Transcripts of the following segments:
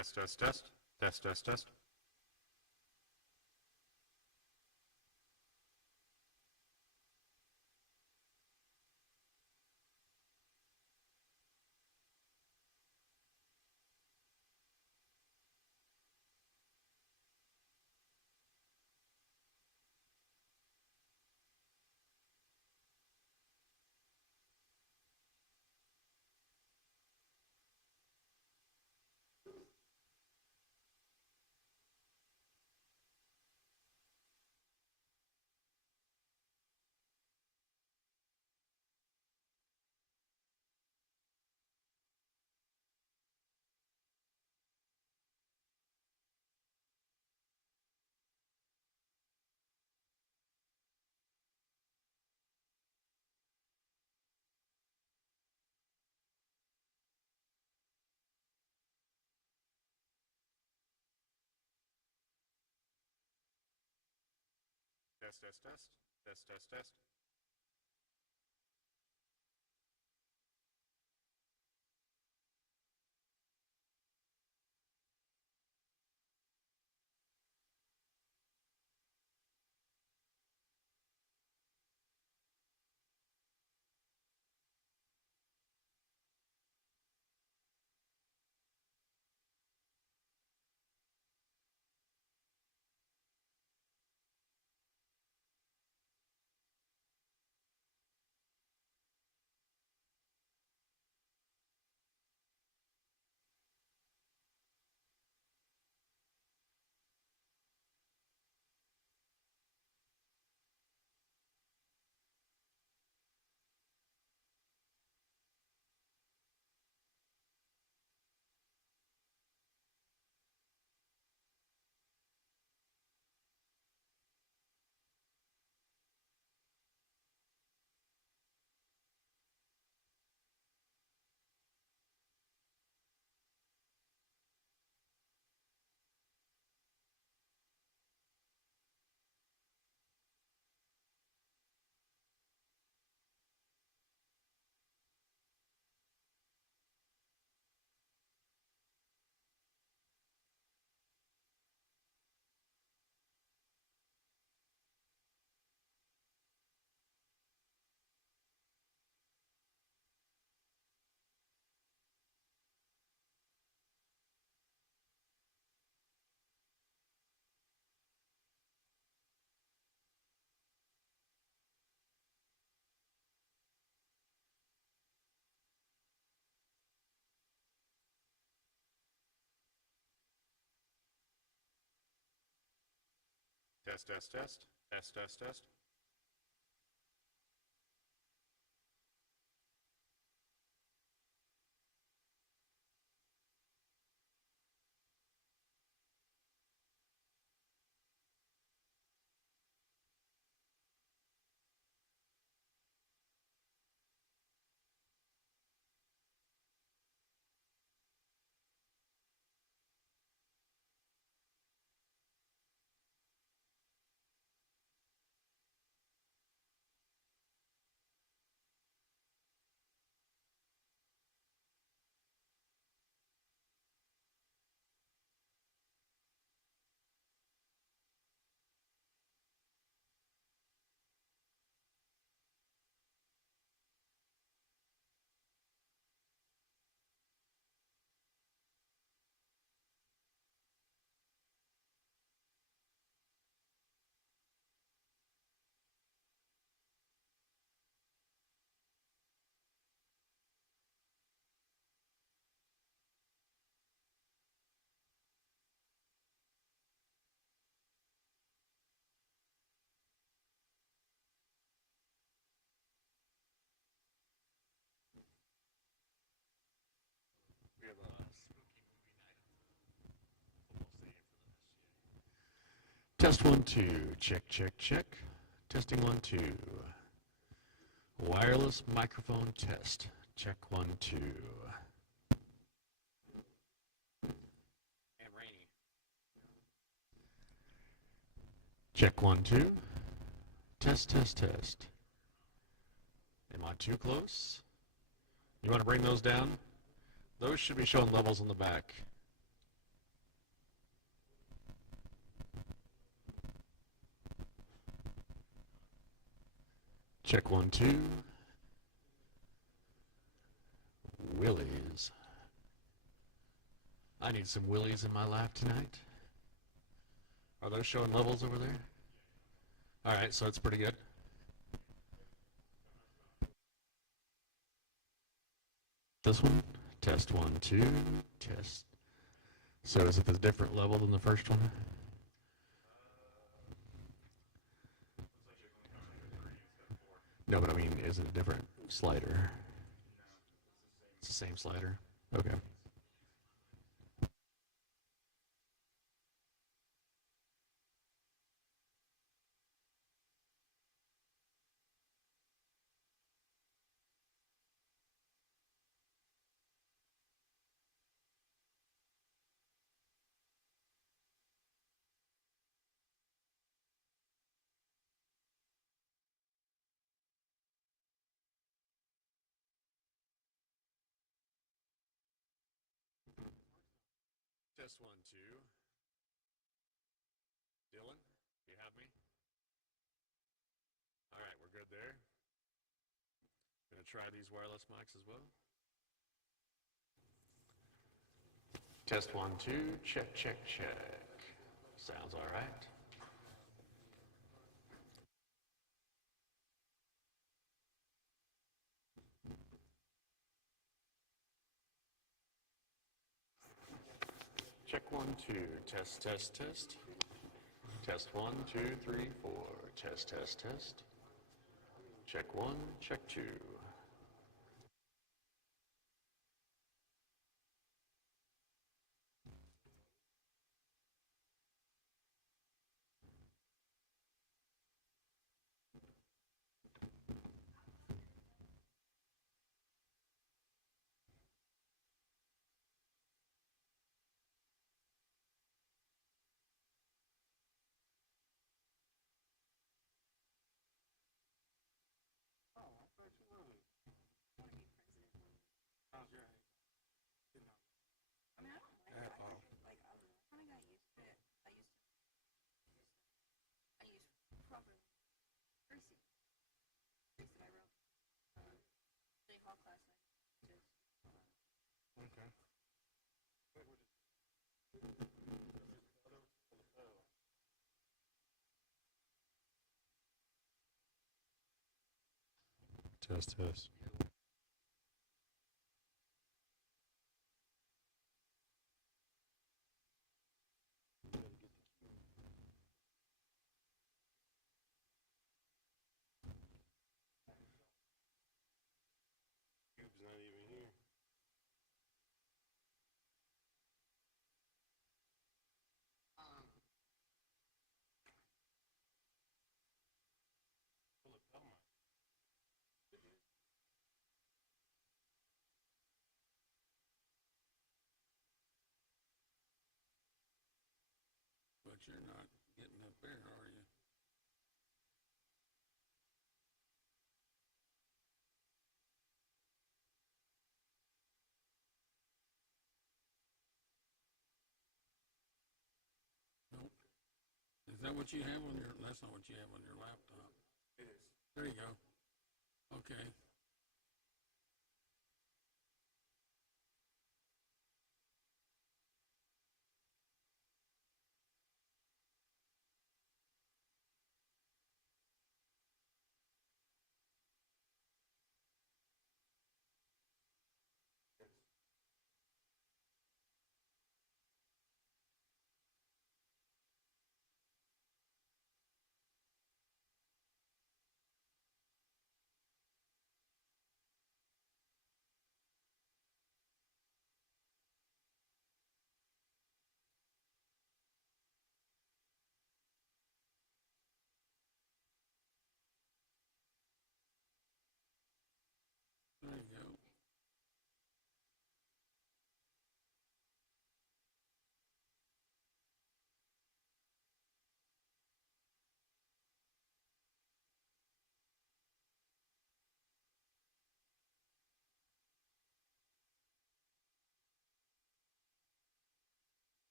Test, test, test. Test, test, test. Test, test, test. Test, test, test. Test, test, test. Test, test, test. We have a spooky movie night at the football stadium for the Test 1, 2. Check, check, check. Testing 1, 2. Wireless microphone test. Check 1, 2. And rainy. Check 1, 2. Test, test, test. Am I too close? You want to bring those down? Those should be showing levels on the back. Check 1, 2. Willies. I need some willies in my life tonight. Are those showing levels over there? All right, so that's pretty good. This one, test 1, 2, test. So is it the different level than the first one? No, but I mean, is it a different slider? It's the same slider? Okay. Test 1, 2. Dylan, you have me? All right, we're good there. Gonna try these wireless mics as well. Test 1, 2, check, check, check. Sounds all right. Check 1, 2, test, test, test. Test 1, 2, 3, 4. Test, test, test. Check 1, check 2. Test, test. But you're not getting up there, are you? Nope. Is that what you have on your, that's not what you have on your laptop. It is. There you go. Okay.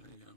There you go.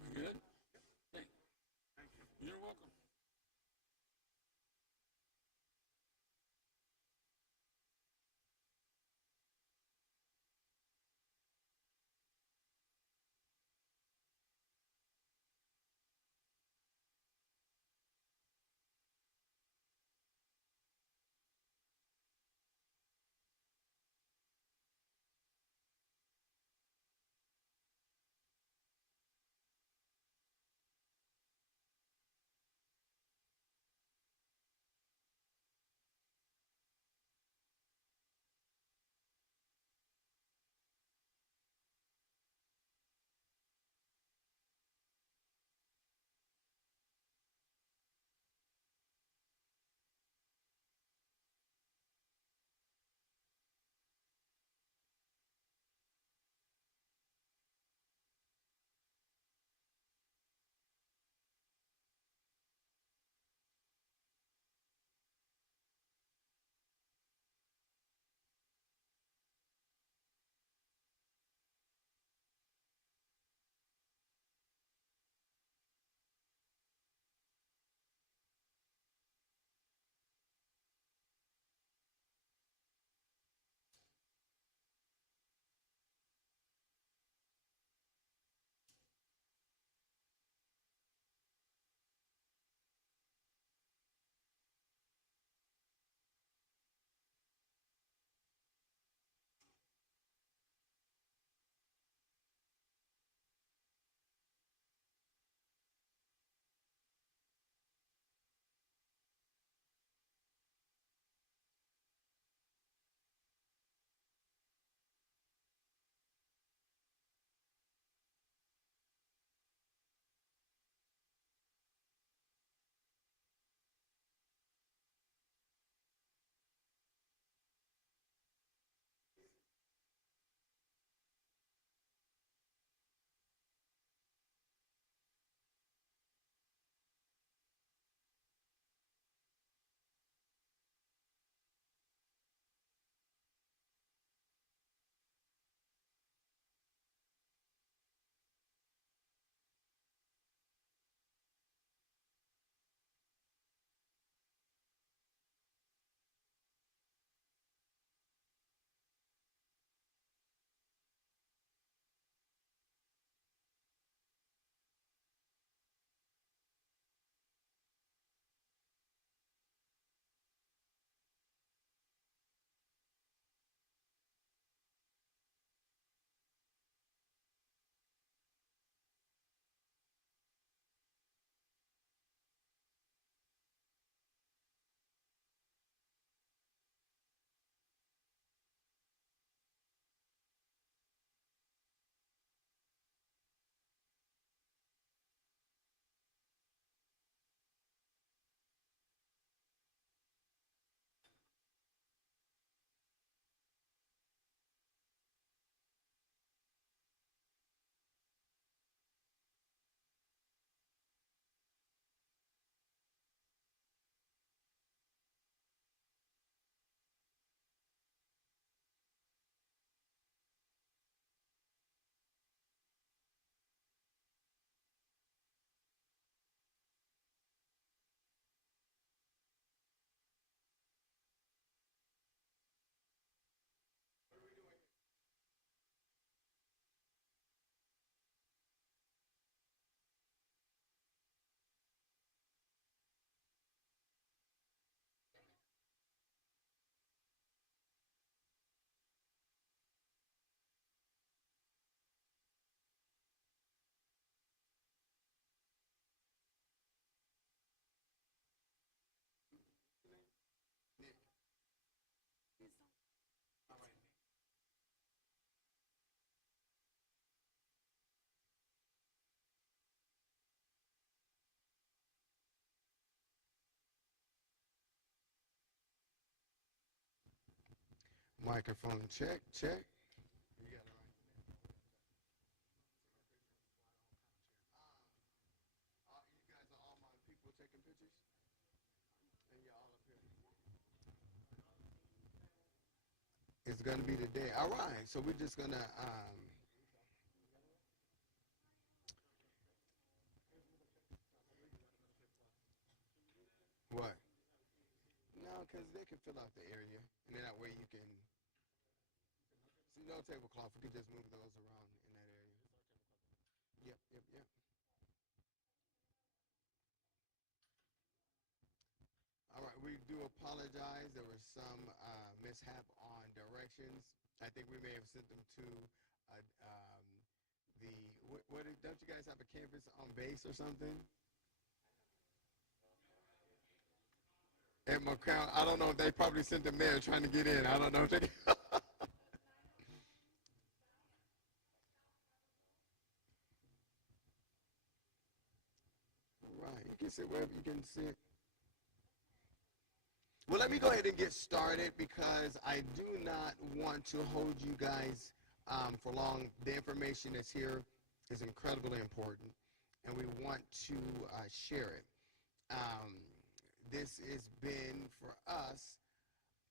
We good? Hey, you're welcome. Microphone check, check. It's gonna be today. All right, so we're just gonna what? No, because they can fill out the area, and then that way you can see no tablecloth. We can just move those around in that area. Yep, yep, yep. All right, we do apologize. There was some mishap on directions. I think we may have sent them to the don't you guys have a campus on base or something? At McCown, I don't know. They probably sent them there trying to get in. I don't know. Right, you can sit wherever you can sit. Well, let me go ahead and get started because I do not want to hold you guys for long. The information that's here is incredibly important, and we want to share it. Um, this has been for us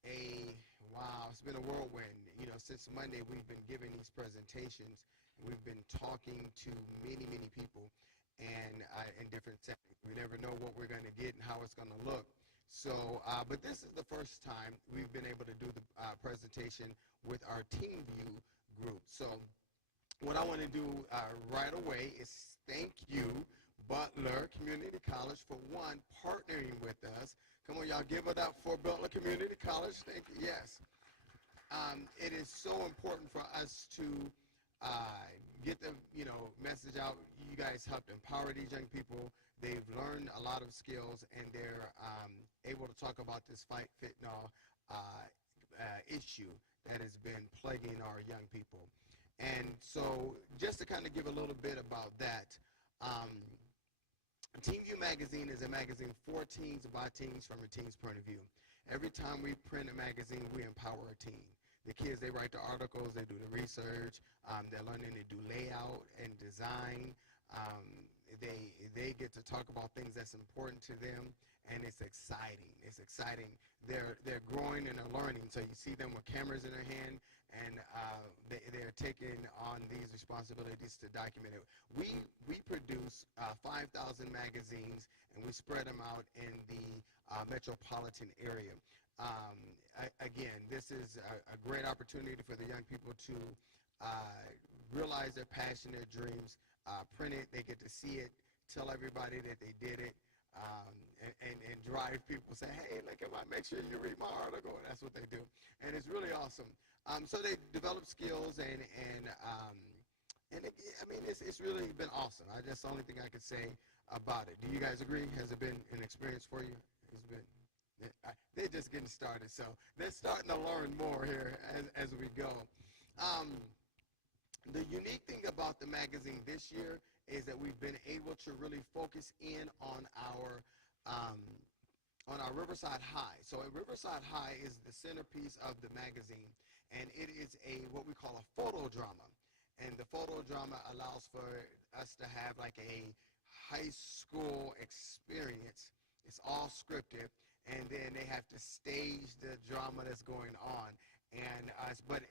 a wow. It's been a whirlwind. You know, since Monday we've been giving these presentations. We've been talking to many people, and in different settings. We never know what we're going to get and how it's going to look. So, but this is the first time we've been able to do the presentation with our Team View group. So, what I want to do right away is thank you, Butler Community College, for one, partnering with us. Come on, y'all, give it up for Butler Community College. Thank you. Yes. It is so important for us to get the message out. You guys helped empower these young people. They've learned a lot of skills, and they're able to talk about this fentanyl issue that has been plaguing our young people. And so, just to kind of give a little bit about that, um, Team View magazine is a magazine for teens, by teens, from a teen's point of view. Every time we print a magazine, we empower a teen. The kids, they write the articles, they do the research, they're learning to do layout and design. They get to talk about things that's important to them, and it's exciting. It's exciting. They're growing and they're learning. So you see them with cameras in their hand, and they're taking on these responsibilities to document it. We produce 5,000 magazines, and we spread them out in the metropolitan area. Again, this is a great opportunity for the young people to realize their passion, their dreams, print it, they get to see it, tell everybody that they did it, and drive people, say, hey, look at make sure you read my article. That's what they do. And it's really awesome. So they develop skills, and it's really been awesome. That's the only thing I could say about it. Do you guys agree? Has it been an experience for you? It's been. They're just getting started, so they're starting to learn more here as we go. The unique thing about the magazine this year is that we've been able to really focus in on our Riverside High. So Riverside High is the centerpiece of the magazine, and it is what we call a photo drama. And the photo drama allows for us to have like a high school experience. It's all scripted, and then they have to stage the drama that's going on. And but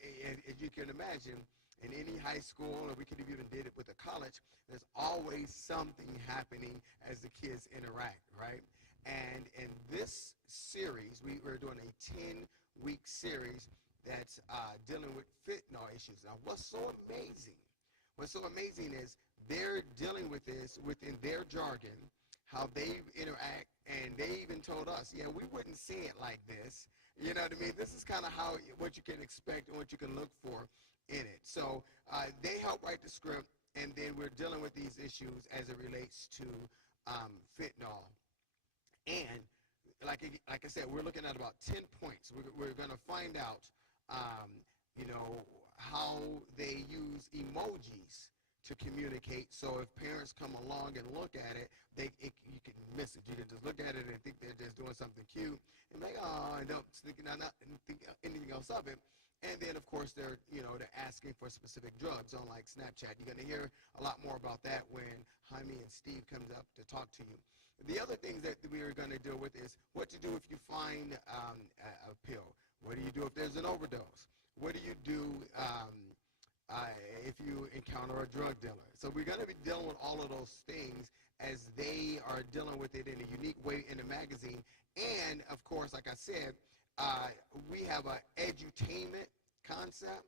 as you can imagine, in any high school, or we could have even did it with a college, there's always something happening as the kids interact, right? And in this series, we're doing a 10-week series that's dealing with fentanyl issues. Now, what's so amazing is they're dealing with this within their jargon, how they interact, and they even told us, yeah, we wouldn't see it like this. You know what I mean? This is kind of what you can expect and what you can look for in it. So they help write the script, and then we're dealing with these issues as it relates to fentanyl. And like I said, we're looking at about 10 points. We're going to find out, how they use emojis to communicate. So if parents come along and look at it, you can miss it. You can just look at it and think they're just doing something cute, and like, oh, and don't think anything else of it. And then, of course, they're asking for specific drugs on like Snapchat. You're going to hear a lot more about that when Jaime and Steve comes up to talk to you. The other things that we are going to deal with is what to do if you find a pill. What do you do if there's an overdose? What do you do if you encounter a drug dealer? So we're going to be dealing with all of those things as they are dealing with it in a unique way in the magazine. And, of course, like I said, we have an edutainment concept,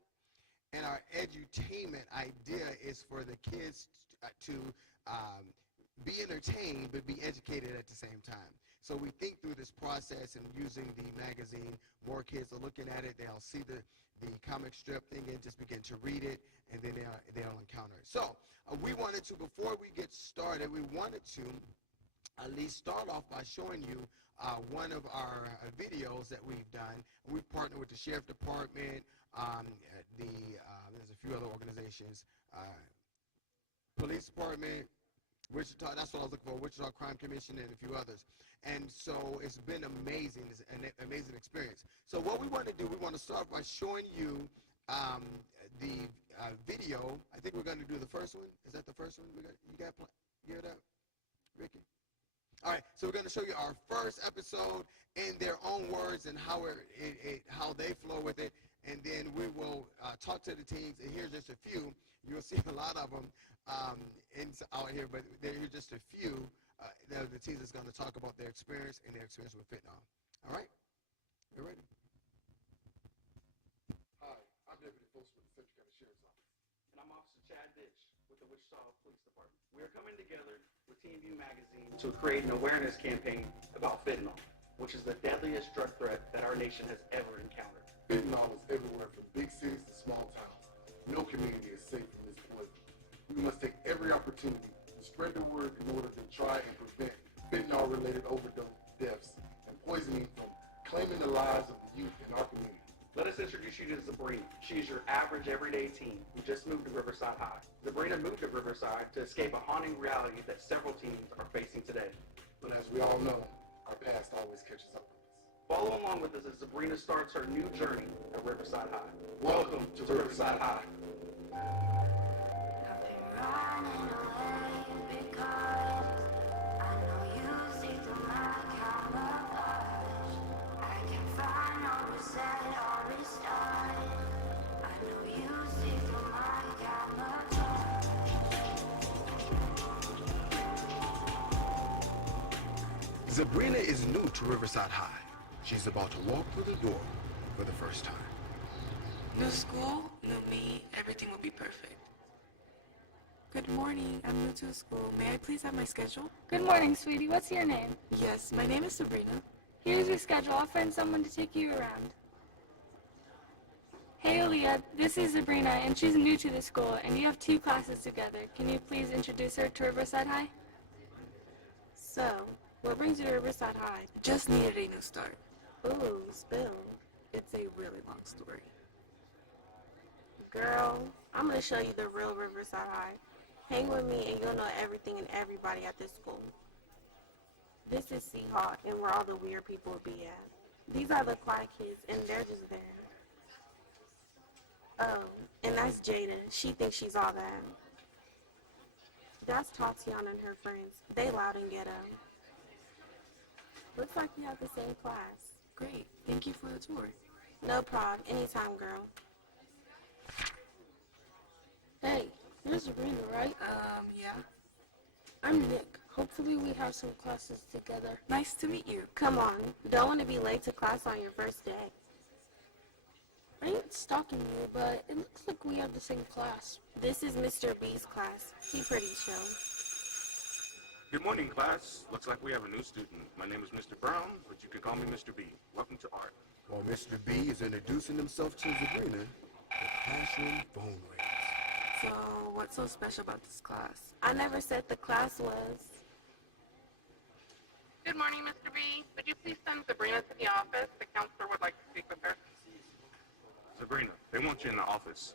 and our edutainment idea is for the kids to be entertained but be educated at the same time. So we think through this process and using the magazine, more kids are looking at it, they'll see the comic strip thing and just begin to read it, and then they'll encounter it. So we wanted to, before we get started, we wanted to at least start off by showing you one of our videos that we've done. We've partnered with the Sheriff Department, there's a few other organizations, Police Department, Wichita, that's what I was looking for, Wichita Crime Commission, and a few others. And so it's been amazing. It's an amazing experience. So what we want to do, we want to start by showing you the video. I think we're going to do the first one. Is that the first one? You got geared up, Ricky? All right, so we're going to show you our first episode in their own words and how how they flow with it, and then we will talk to the teens. And here's just a few. You'll see a lot of them out here, but here's just a few. The teens is going to talk about their experience and their experience with fentanyl. All right, you ready? Hi, I'm Deputy Folks with the Central County Sheriff's Office. And I'm Officer Chad Ditch with the Wichita Police Department. We are coming together with Team View Magazine to create an awareness campaign about fentanyl, which is the deadliest drug threat that our nation has ever encountered. Fentanyl is everywhere from big cities to small towns. No community is safe from this poison. We must take every opportunity to spread the word in order to try and prevent fentanyl-related overdose deaths and poisoning from claiming the lives of the youth in our community. Let us introduce you to Sabrina. She is your average everyday teen who just moved to Riverside High. Sabrina moved to Riverside to escape a haunting reality that several teens are facing today. But as we all know, our past always catches up with us. Follow along with us as Sabrina starts her new journey at Riverside High. Welcome to Riverside High. Sabrina is new to Riverside High. She's about to walk through the door for the first time. New school, new me, everything will be perfect. Good morning, I'm new to the school. May I please have my schedule? Good morning, sweetie. What's your name? Yes, my name is Sabrina. Here's your schedule. I'll find someone to take you around. Hey, Aaliyah. This is Sabrina, and she's new to the school, and you have 2 classes together. Can you please introduce her to Riverside High? So, what brings you to Riverside High? Just needed a new start. Ooh, spill. It's a really long story. Girl, I'm going to show you the real Riverside High. Hang with me and you'll know everything and everybody at this school. This is Seahawk and where all the weird people will be at. These are the quiet kids and they're just there. Oh, and that's Jada. She thinks she's all that. That's Tatiana and her friends. They loud and ghetto. Looks like you have the same class. Great, thank you for the tour. No problem. Anytime, girl. Hey, you're Sabrina, right? Yeah. I'm Nick. Hopefully we have some classes together. Nice to meet you. Come on. Don't want to be late to class on your first day. I ain't stalking you, but it looks like we have the same class. This is Mr. B's class. He pretty chill. Good morning, class. Looks like we have a new student. My name is Mr. Brown, but you can call me Mr. B. Welcome to art. While Mr. B is introducing himself to Sabrina, the classroom phone rings. So, what's so special about this class? I never said the class was. Good morning, Mr. B. Would you please send Sabrina to the office? The counselor would like to speak with her. Sabrina, they want you in the office.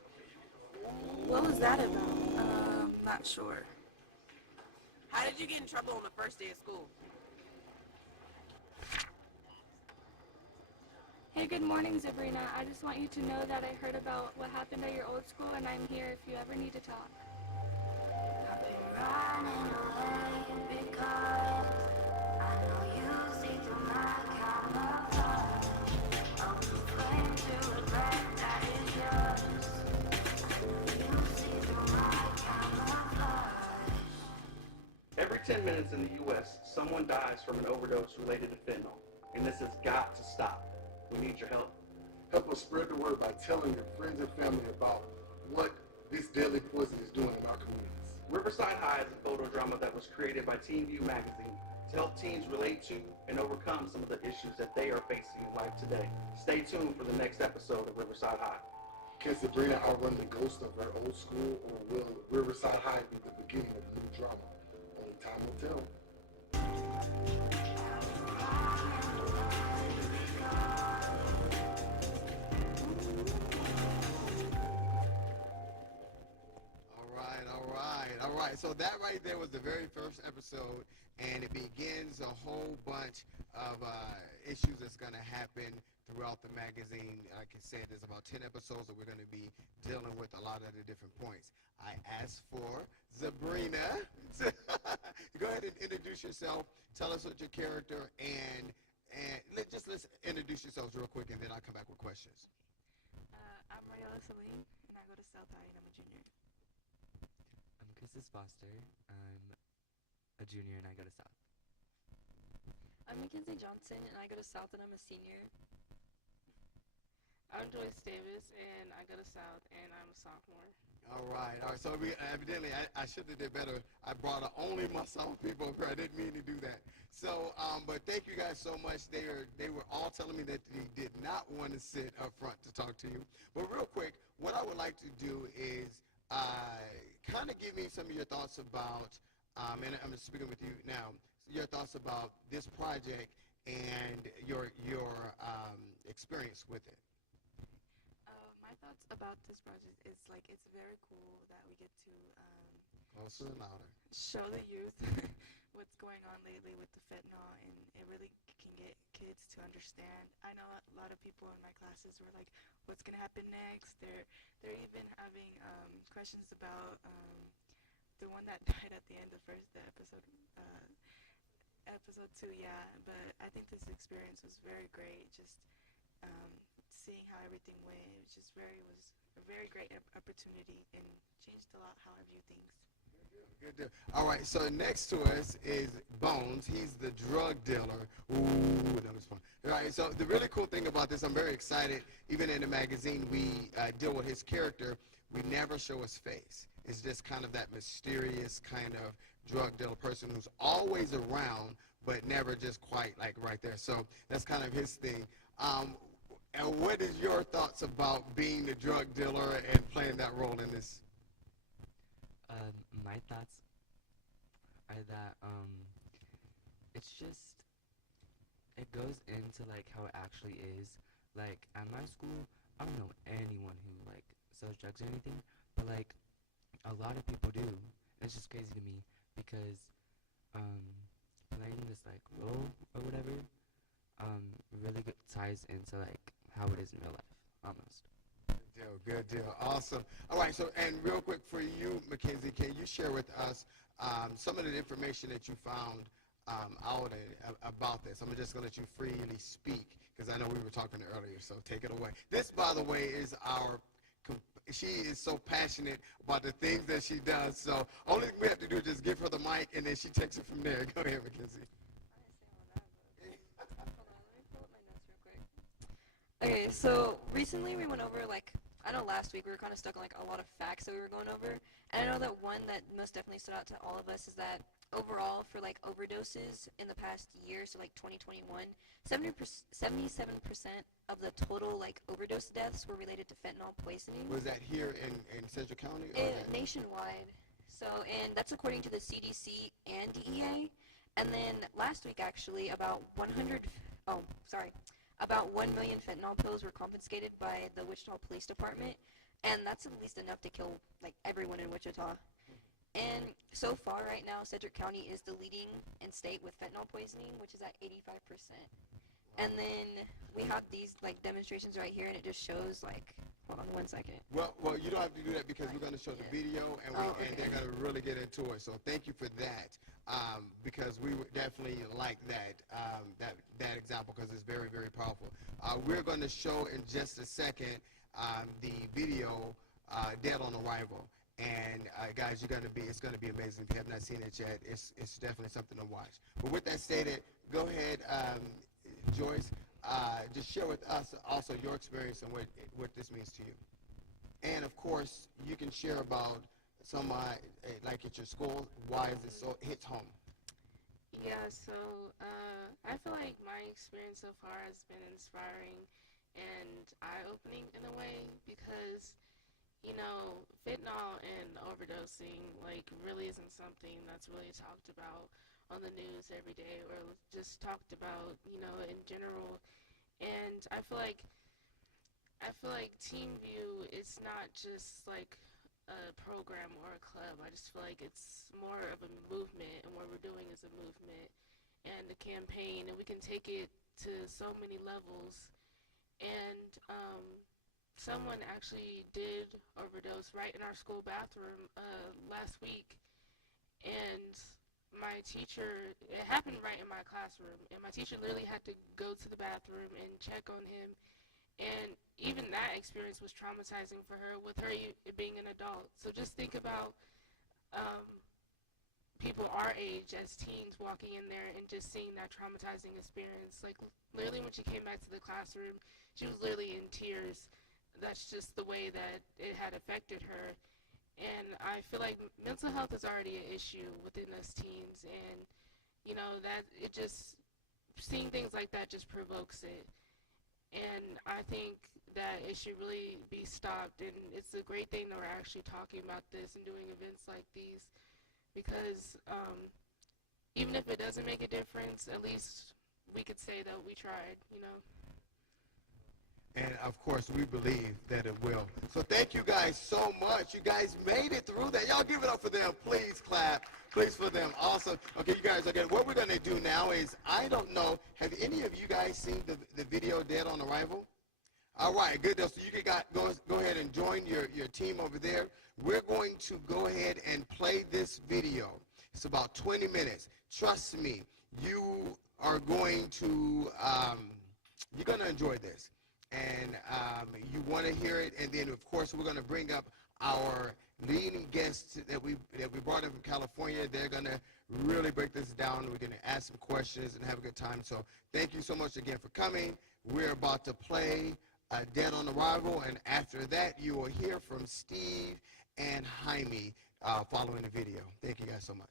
What was that about? Not sure. How did you get in trouble on the first day of school? Hey, good morning, Sabrina. I just want you to know that I heard about what happened at your old school, and I'm here if you ever need to talk. Every 10 minutes in the U.S., someone dies from an overdose related to fentanyl, and this has got to stop. We need your help. Help us spread the word by telling your friends and family about what this deadly poison is doing in our communities. Riverside High is a photo drama that was created by Teen View magazine to help teens relate to and overcome some of the issues that they are facing in life today. Stay tuned for the next episode of Riverside High. Can Sabrina outrun the ghost of her old school, or will Riverside High be the beginning of a new drama? Only time will tell. All right. So that right there was the very first episode, and it begins a whole bunch of issues that's going to happen throughout the magazine. Like I said, there's about 10 episodes that we're going to be dealing with a lot of the different points. I asked for Sabrina. Go ahead and introduce yourself. Tell us what your character and let's introduce yourselves real quick, and then I'll come back with questions. I'm Mariola Saline, and I go to South High, and I'm a junior. I'm Chris's Foster. I'm a junior and I go to South. I'm Mackenzie Johnson, and I go to South, and I'm a senior. I'm Joyce Davis, and I go to South, and I'm a sophomore. All right. So evidently, I should have did better. I brought only my South people up here. I didn't mean to do that. So, but thank you guys so much. They were all telling me that they did not want to sit up front to talk to you. But real quick, what I would like to do is kind of give me some of your thoughts about, and I'm speaking with you now, your thoughts about this project and your experience with it. My thoughts about this project is it's very cool that we get to Closer and louder. show the youth what's going on lately with the fentanyl, and it really can get kids to understand. I know a lot of people in my classes were like, what's going to happen next? They're even having questions about the one that died at the end of episode 2, yeah. But I think this experience was very great, just seeing how everything went. It was a very great opportunity, and changed a lot how I view things. Good deal. All right, so next to us is Bones. He's the drug dealer. Ooh, that was fun. All right, so the really cool thing about this, I'm very excited. Even in the magazine, we deal with his character. We never show his face. It's just kind of that mysterious kind of drug dealer person who's always around, but never just quite like right there. So that's kind of his thing. And what is your thoughts about being the drug dealer and playing that role in this? My thoughts are that it's just, it goes into like how it actually is. Like at my school, I don't know anyone who like sells drugs or anything, but like a lot of people do. It's just crazy to me because playing this like role or whatever really ties into like how it is in real life almost. Good deal. Awesome. All right, so, and real quick for you, Mackenzie, can you share with us some of the information that you found out about this? I'm just going to let you freely speak because I know we were talking earlier, so take it away. This, by the way, is she is so passionate about the things that she does, so only thing we have to do is just give her the mic, and then she takes it from there. Go ahead, Mackenzie. Okay, so recently we went over, I know last week we were kind of stuck on a lot of facts that we were going over, and I know that one that most definitely stood out to all of us is that overall for overdoses in the past year, so 2021, 77% of the total overdose deaths were related to fentanyl poisoning. Was that here in Central County? Nationwide. So, and that's according to the CDC and DEA. And then last week actually about 1 million fentanyl pills were confiscated by the Wichita Police Department, and that's at least enough to kill everyone in Wichita. And so far right now, Cedric County is the leading in state with fentanyl poisoning, which is at 85%. And then we have these like demonstrations right here, and it just shows like. Hold on 1 second. Well, you don't have to do that because we're going to show the video, and and they're going to really get into it. So thank you for that, because we would definitely like that example because it's very, very powerful. We're going to show in just a second the video, Dead on Arrival. And guys, it's going to be amazing. If you have not seen it yet, it's definitely something to watch. But with that stated, go ahead, Joyce. Just share with us also your experience and what this means to you. And of course, you can share about some, like at your school, why is it so hits home? Yeah, so I feel like my experience so far has been inspiring and eye-opening in a way because, you know, fentanyl and overdosing, like, really isn't something that's really talked about on the news every day or just talked about, you know, in general. And I feel like Team View is not just like a program or a club. I just feel like it's more of a movement, and what we're doing is a movement and a campaign, and we can take it to so many levels. And someone actually did overdose right in our school bathroom last week, and my teacher, it happened right in my classroom, and my teacher literally had to go to the bathroom and check on him, and even that experience was traumatizing for her with her being an adult. So just think about people our age as teens walking in there and just seeing that traumatizing experience. Like literally when she came back to the classroom, she was literally in tears. That's just the way that it had affected her. And I feel like mental health is already an issue within us teens, and you know that it just seeing things like that just provokes it. And I think that it should really be stopped, and it's a great thing that we're actually talking about this and doing events like these because even if it doesn't make a difference, at least we could say that we tried, you know. And of course, we believe that it will. So thank you guys so much. You guys made it through that. Y'all give it up for them. Please clap. Please for them. Awesome. Okay, you guys, again, what we're going to do now is, I don't know, have any of you guys seen the video Dead on Arrival? All right, good. So you can go ahead and join your team over there. We're going to go ahead and play this video. It's about 20 minutes. Trust me, you are going to, you're going to enjoy this. And you want to hear it, and then of course we're going to bring up our leading guests that we brought in from California. They're going to really break this down. We're going to ask some questions and have a good time. So thank you so much again for coming. We're about to play Dead on Arrival, and after that you will hear from Steve and Jaime following the video. Thank you guys so much.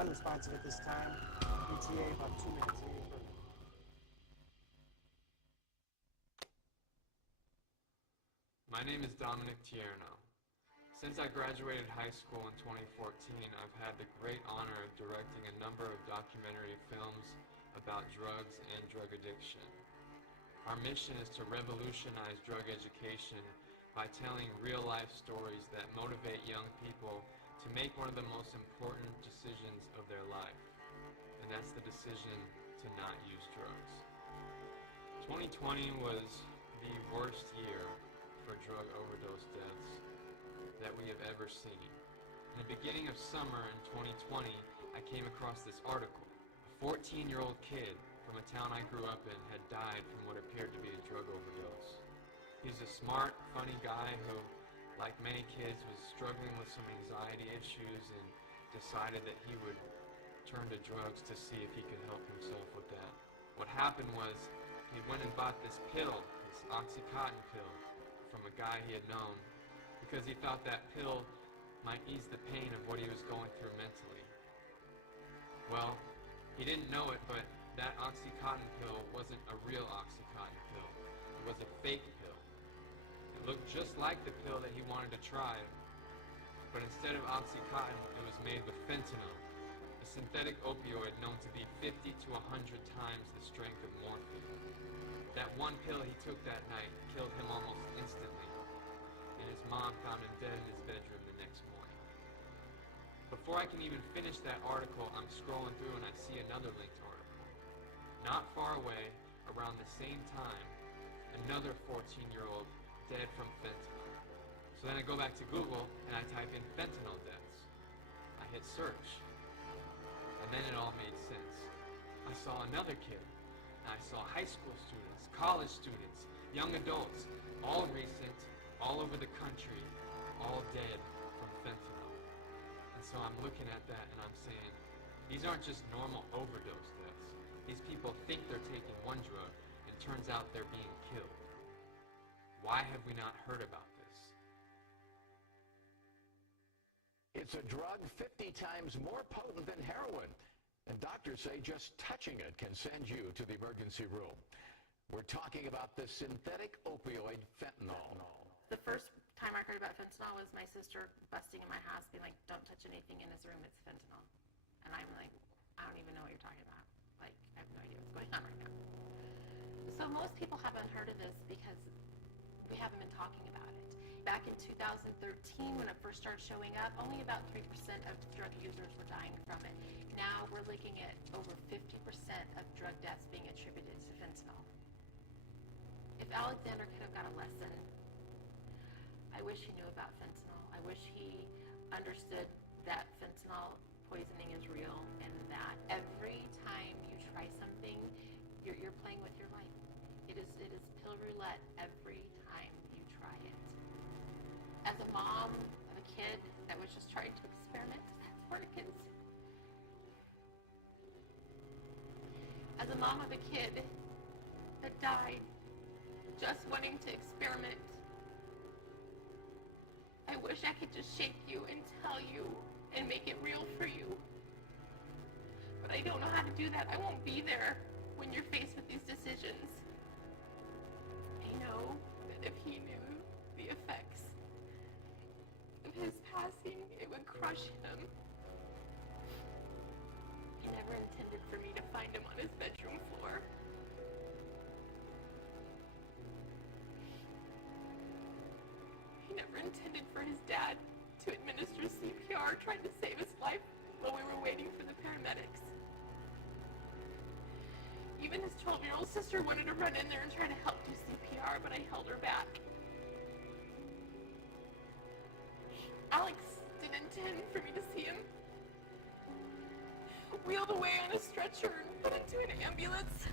Unresponsive at this time. ETA about 2 minutes. My name is Dominic Tierno. Since I graduated high school in 2014, I've had the great honor of directing a number of documentary films about drugs and drug addiction. Our mission is to revolutionize drug education by telling real-life stories that motivate young people to make one of the most important decisions of their life, and that's the decision to not use drugs. 2020 was the worst year for drug overdose deaths that we have ever seen. In the beginning of summer in 2020, I came across this article. A 14-year-old kid from a town I grew up in had died from what appeared to be a drug overdose. He was a smart, funny guy who, like many kids, was struggling with some anxiety issues and decided that he would turn to drugs to see if he could help himself with that. What happened was he went and bought this pill, this Oxycontin pill, from a guy he had known because he thought that pill might ease the pain of what he was going through mentally. Well, he didn't know it, but that Oxycontin pill wasn't a real Oxycontin pill. It was a fake pill. It looked just like the pill that he wanted to try, but instead of Oxycontin, it was made with fentanyl, a synthetic opioid known to be 50 to 100 times the strength of morphine. That one pill he took that night killed him almost instantly, and his mom found him dead in his bedroom the next morning. Before I can even finish that article, I'm scrolling through and I see another linked article. Not far away, around the same time, another 14-year-old dead from fentanyl. So then I go back to Google and I type in fentanyl deaths. I hit search. And then it all made sense. I saw another kid. And I saw high school students, college students, young adults, all recent, all over the country, all dead from fentanyl. And so I'm looking at that and I'm saying, these aren't just normal overdose deaths. These people think they're taking one drug and it turns out they're being killed. Why have we not heard about this? It's a drug 50 times more potent than heroin, and doctors say just touching it can send you to the emergency room. We're talking about the synthetic opioid fentanyl. The first time I heard about fentanyl was my sister busting in my house being like, don't touch anything in his room, it's fentanyl. And I'm like, I don't even know what you're talking about. Like, I have no idea what's going on right now. So most people haven't heard of this because we haven't been talking about it. Back in 2013, when it first started showing up, only about 3% of drug users were dying from it. Now we're looking at over 50% of drug deaths being attributed to fentanyl. If Alexander could have got a lesson, I wish he knew about fentanyl. I wish he understood that fentanyl poisoning is real and that every time you try something, you're playing with your life. It is pill roulette every time you try it. As a mom of a kid that was just trying to experiment, that's where it gets. As a mom of a kid that died just wanting to experiment, I wish I could just shake you and tell you and make it real for you. But I don't know how to do that. I won't be there when you're faced with these decisions. I know that if he knew the effects of his passing, it would crush him. He never intended for me to find him on his bedroom floor. He never intended for his dad to administer CPR, trying to save his life while we were waiting for the paramedics. Even his 12-year-old sister wanted to run in there and try to help do CPR, but I held her back. Alex didn't intend for me to see him wheeled away on a stretcher and put into an ambulance.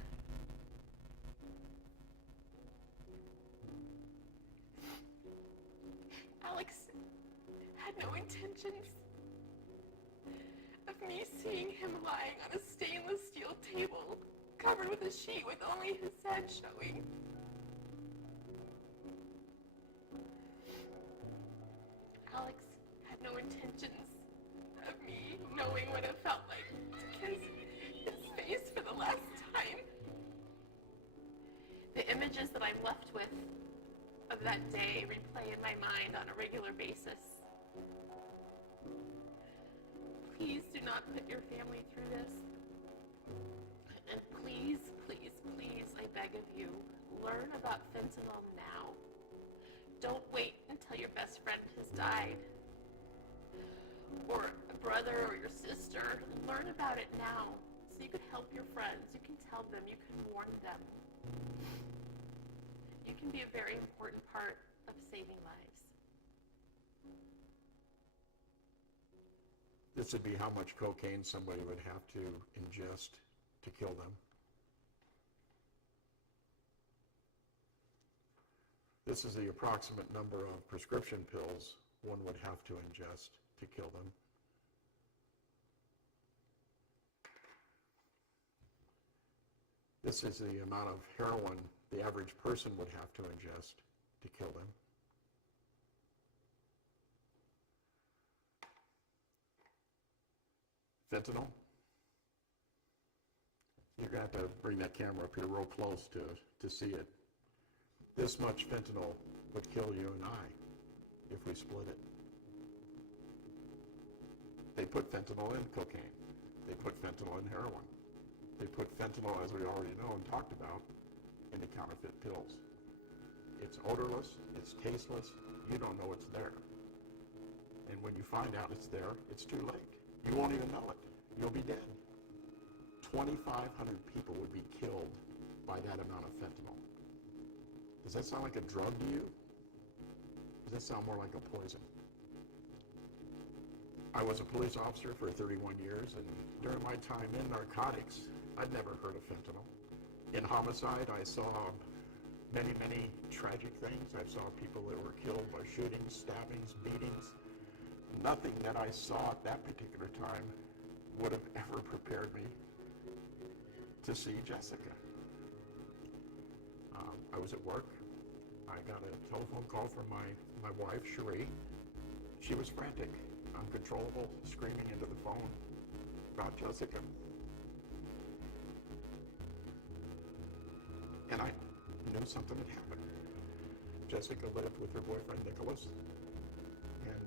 Alex had no intentions of me seeing him lying on a stainless steel table covered with a sheet with only his head showing. Alex had no intentions of me knowing what it felt like to kiss his face for the last time. The images that I'm left with of that day replay in my mind on a regular basis. Please do not put your family through this. And please, please, please, I beg of you, learn about fentanyl now. Don't wait until your best friend has died, or a brother or your sister. Learn about it now So you can help your friends, you can tell them, you can warn them. You can be a very important part of saving lives. This would be how much cocaine somebody would have to ingest to kill them. This is the approximate number of prescription pills one would have to ingest to kill them. This is the amount of heroin the average person would have to ingest to kill them. Fentanyl. You're going to have to bring that camera up here real close to see it. This much fentanyl would kill you and I if we split it. They put fentanyl in cocaine. They put fentanyl in heroin. They put fentanyl, as we already know and talked about, in the counterfeit pills. It's odorless, it's tasteless, you don't know it's there. And when you find out it's there, it's too late. You won't even know it. You'll be dead. 2,500 people would be killed by that amount of fentanyl. Does that sound like a drug to you? Does that sound more like a poison? I was a police officer for 31 years, and during my time in narcotics, I'd never heard of fentanyl. In homicide, I saw many, many tragic things. I saw people that were killed by shootings, stabbings, beatings. Nothing that I saw at that particular time would have ever prepared me to see Jessica. I was at work. I got a telephone call from my wife, Cherie. She was frantic, uncontrollable, screaming into the phone about Jessica. And I knew something had happened. Jessica lived with her boyfriend, Nicholas. And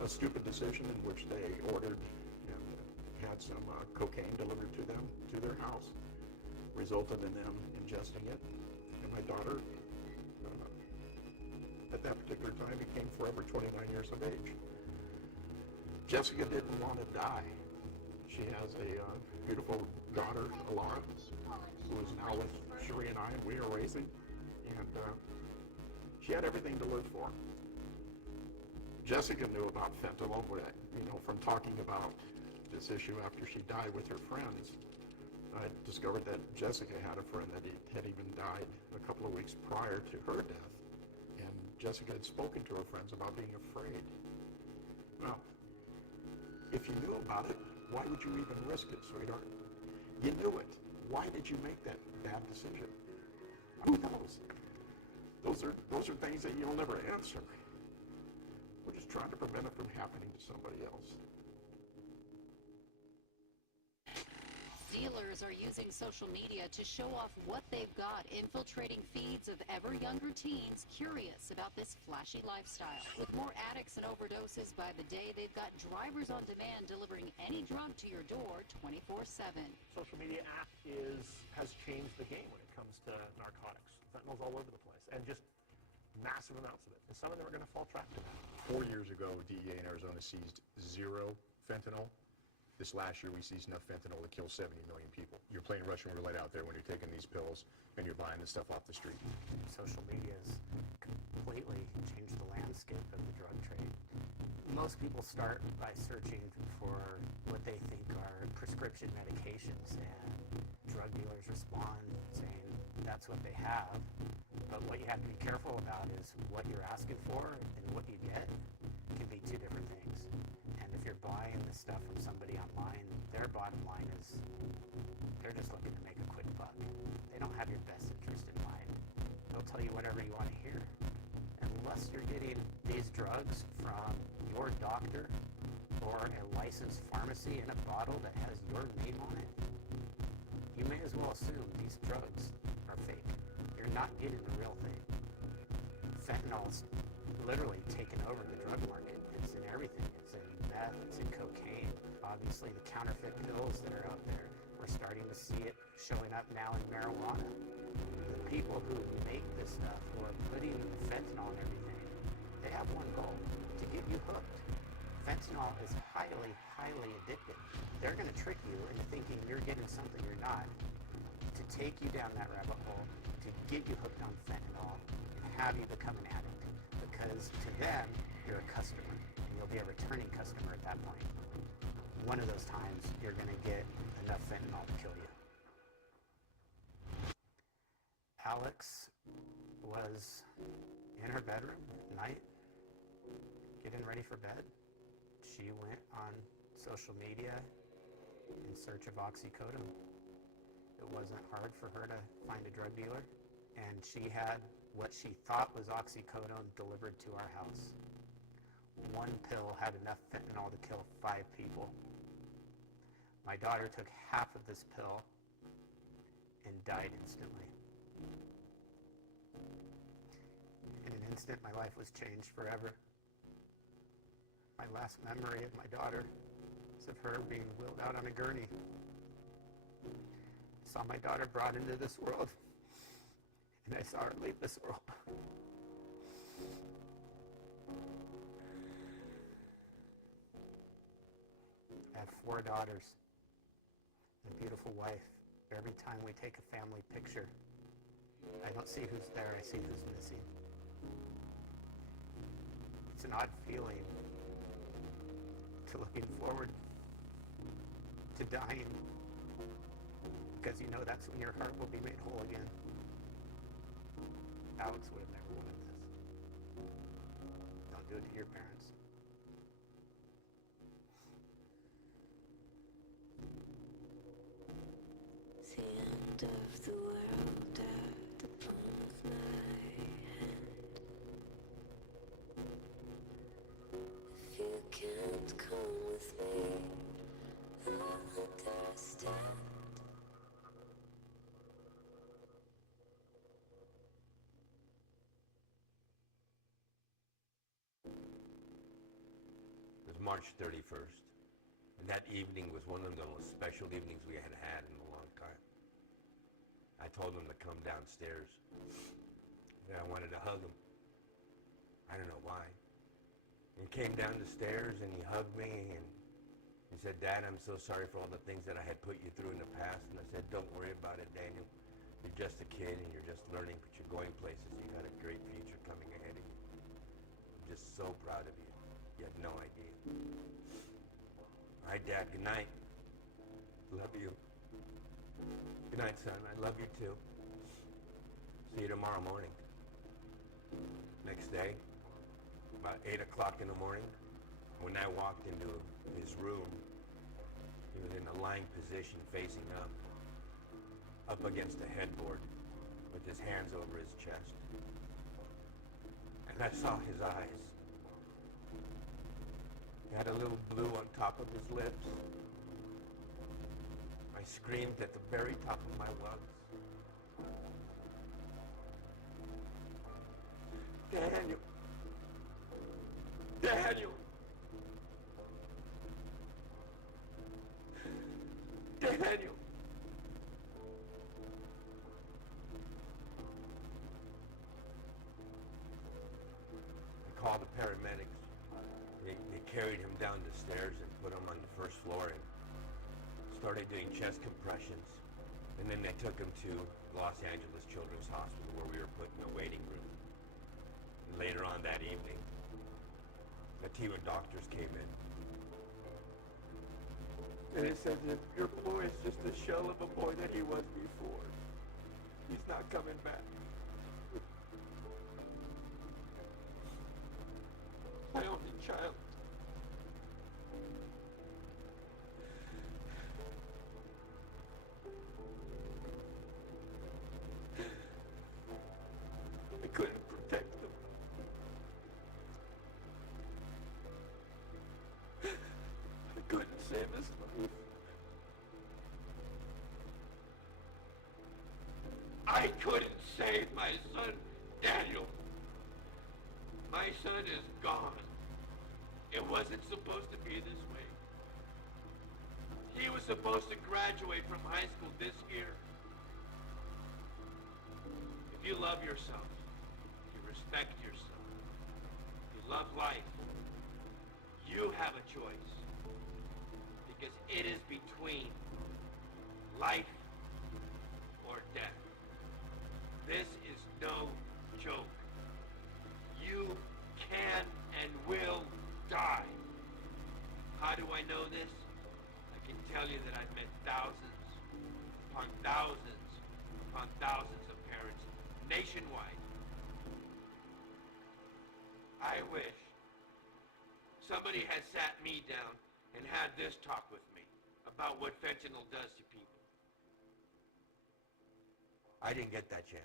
a stupid decision in which they ordered and had some cocaine delivered to them, to their house, resulted in them ingesting it. And my daughter, at that particular time, became forever 29 years of age. Jessica didn't want to die. She has a beautiful daughter, Alara, who is now with Cherie and I, and we are raising. And she had everything to live for. Jessica knew about fentanyl, from talking about this issue after she died with her friends. I discovered that Jessica had a friend that had even died a couple of weeks prior to her death. And Jessica had spoken to her friends about being afraid. Well, if you knew about it, why would you even risk it, sweetheart? You knew it. Why did you make that bad decision? Who knows? Those are things that you'll never answer. We're just trying to prevent it from happening to somebody else. Dealers are using social media to show off what they've got, infiltrating feeds of ever younger teens curious about this flashy lifestyle. With more addicts and overdoses by the day, they've got drivers on demand delivering any drug to your door 24/7. Social media app has changed the game when it comes to narcotics. Fentanyl's all over the place, and just massive amounts of it. And some of them are going to fall trap to that. 4 years ago, DEA in Arizona seized 0 fentanyl. This last year, we seized enough fentanyl to kill 70 million people. You're playing Russian roulette out there when you're taking these pills and you're buying this stuff off the street. Social media has completely changed the landscape of the drug trade. Most people start by searching for what they think are prescription medications, and drug dealers respond saying that's what they have. But what you have to be careful about is what you're asking for and what you get can be two different things. And if you're buying the stuff from somebody online, their bottom line is they're just looking to make a quick buck. They don't have your best interest in mind. They'll tell you whatever you want to hear. Unless you're getting these drugs from your doctor or a licensed pharmacy in a bottle that has your name on it, you may as well assume these drugs are fake. You're not getting the real thing. Fentanyl's literally taken over the drug market. It's in everything. It's in meth, it's in cocaine. Obviously, the counterfeit pills that are out there, we're starting to see it showing up now in marijuana. The people who make this stuff, who are putting fentanyl and everything, they have one goal: to get you hooked. Fentanyl is highly, highly addictive. They're going to trick you into thinking you're getting something you're not, to take you down that rabbit hole, to get you hooked on fentanyl, and have you become an addict. Because to them, you're a customer, and you'll be a returning customer at that point. One of those times, you're going to get enough fentanyl to kill you. Alex was in her bedroom at night, getting ready for bed. She went on social media in search of oxycodone. It wasn't hard for her to find a drug dealer, and she had what she thought was oxycodone delivered to our house. One pill had enough fentanyl to kill 5 people. My daughter took half of this pill and died instantly. In an instant, my life was changed forever. My last memory of my daughter is of her being wheeled out on a gurney. I saw my daughter brought into this world, and I saw her leave this world. I have 4 daughters and a beautiful wife. Every time we take a family picture, I don't see who's there, I see who's missing. It's an odd feeling to looking forward to dying, because you know that's when your heart will be made whole again. Alex would have never wanted this. Don't do it to your parents. The end of the world at the palm of my hand. If you can't come with me, I'll understand. It was March 31st, and that evening was one of the most special evenings we had had in a long time. I told him to come downstairs, and I wanted to hug him. I don't know why. He came down the stairs, and he hugged me, and he said, "Dad, I'm so sorry for all the things that I had put you through in the past." And I said, "Don't worry about it, Daniel. You're just a kid, and you're just learning, but you're going places. You got a great future coming ahead of you. I'm just so proud of you. You had no idea." All right, Dad, good night. Love you. Good night, son. I love you too. See you tomorrow morning. Next day, about 8 o'clock in the morning, when I walked into his room, he was in a lying position facing up against a headboard with his hands over his chest. And I saw his eyes. He had a little blue on top of his lips. I screamed at the very top of my lungs. "Daniel! Daniel! Daniel!" I called the paramedics. They carried him down the stairs and put him on the first floor and started doing chest compressions. And then they took him to Los Angeles Children's Hospital, where we were put in a waiting room. And later on that evening, the team of doctors came in. And they said that your boy is just a shell of a boy that he was before. He's not coming back. My only child. I couldn't protect him. I couldn't save his life. I couldn't save my son, Daniel. My son is gone. It wasn't supposed to be this way. He was supposed to graduate from high school this year. If you love yourself, you respect yourself, you love life, You have a choice. Because it is between life or death. This is no joke. You can and will die. How do I know this? I can tell you that I've met thousands upon thousands upon thousands of parents nationwide. I wish somebody had sat me down and had this talk with me about what fentanyl does to people. I didn't get that chance.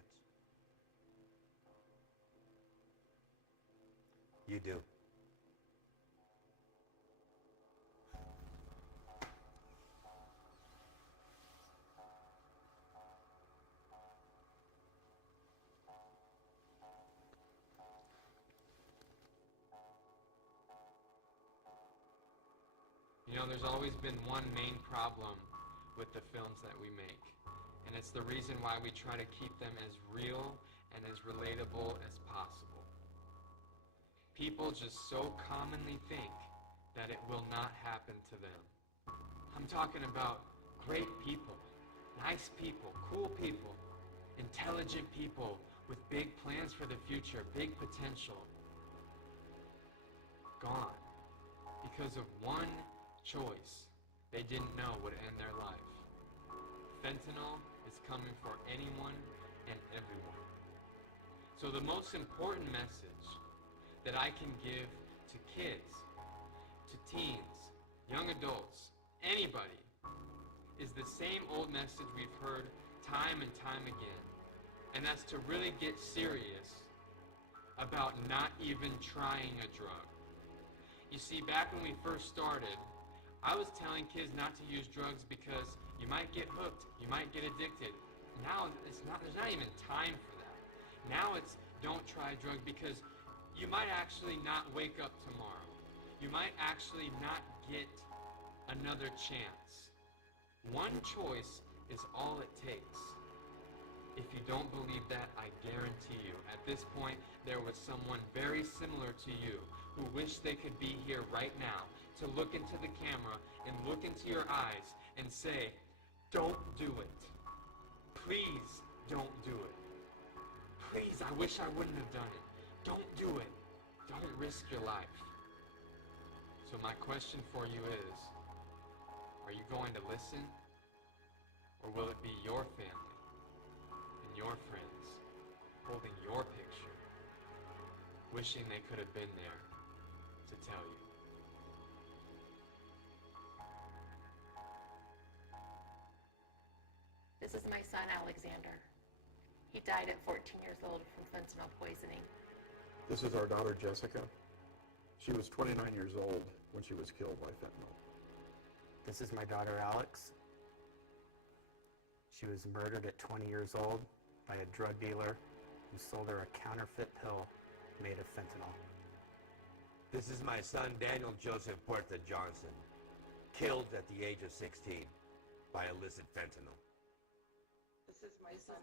You do. You know, there's always been one main problem with the films that we make, and it's the reason why we try to keep them as real and as relatable as possible. People just so commonly think that it will not happen to them. I'm talking about great people, nice people, cool people, intelligent people with big plans for the future, big potential. Gone because of one choice they didn't know would end their life. Fentanyl is coming for anyone and everyone. So the most important message that I can give to kids, to teens, young adults, anybody, is the same old message we've heard time and time again. And that's to really get serious about not even trying a drug. You see, back when we first started, I was telling kids not to use drugs because you might get hooked, you might get addicted. Now there's not even time for that. Now it's don't try a drug because you might actually not wake up tomorrow. You might actually not get another chance. One choice is all it takes. If you don't believe that, I guarantee you, at this point, there was someone very similar to you who wished they could be here right now to look into the camera and look into your eyes and say, don't do it. Please don't do it. Please, I wish I wouldn't have done it. Don't do it. Don't risk your life. So my question for you is, are you going to listen? Or will it be your family and your friends holding your picture, wishing they could have been there to tell you? This is my son, Alexander. He died at 14 years old from fentanyl poisoning. This is our daughter, Jessica. She was 29 years old when she was killed by fentanyl. This is my daughter, Alex. She was murdered at 20 years old by a drug dealer who sold her a counterfeit pill made of fentanyl. This is my son, Daniel Joseph Puerta Johnson, killed at the age of 16 by illicit fentanyl. This is my son.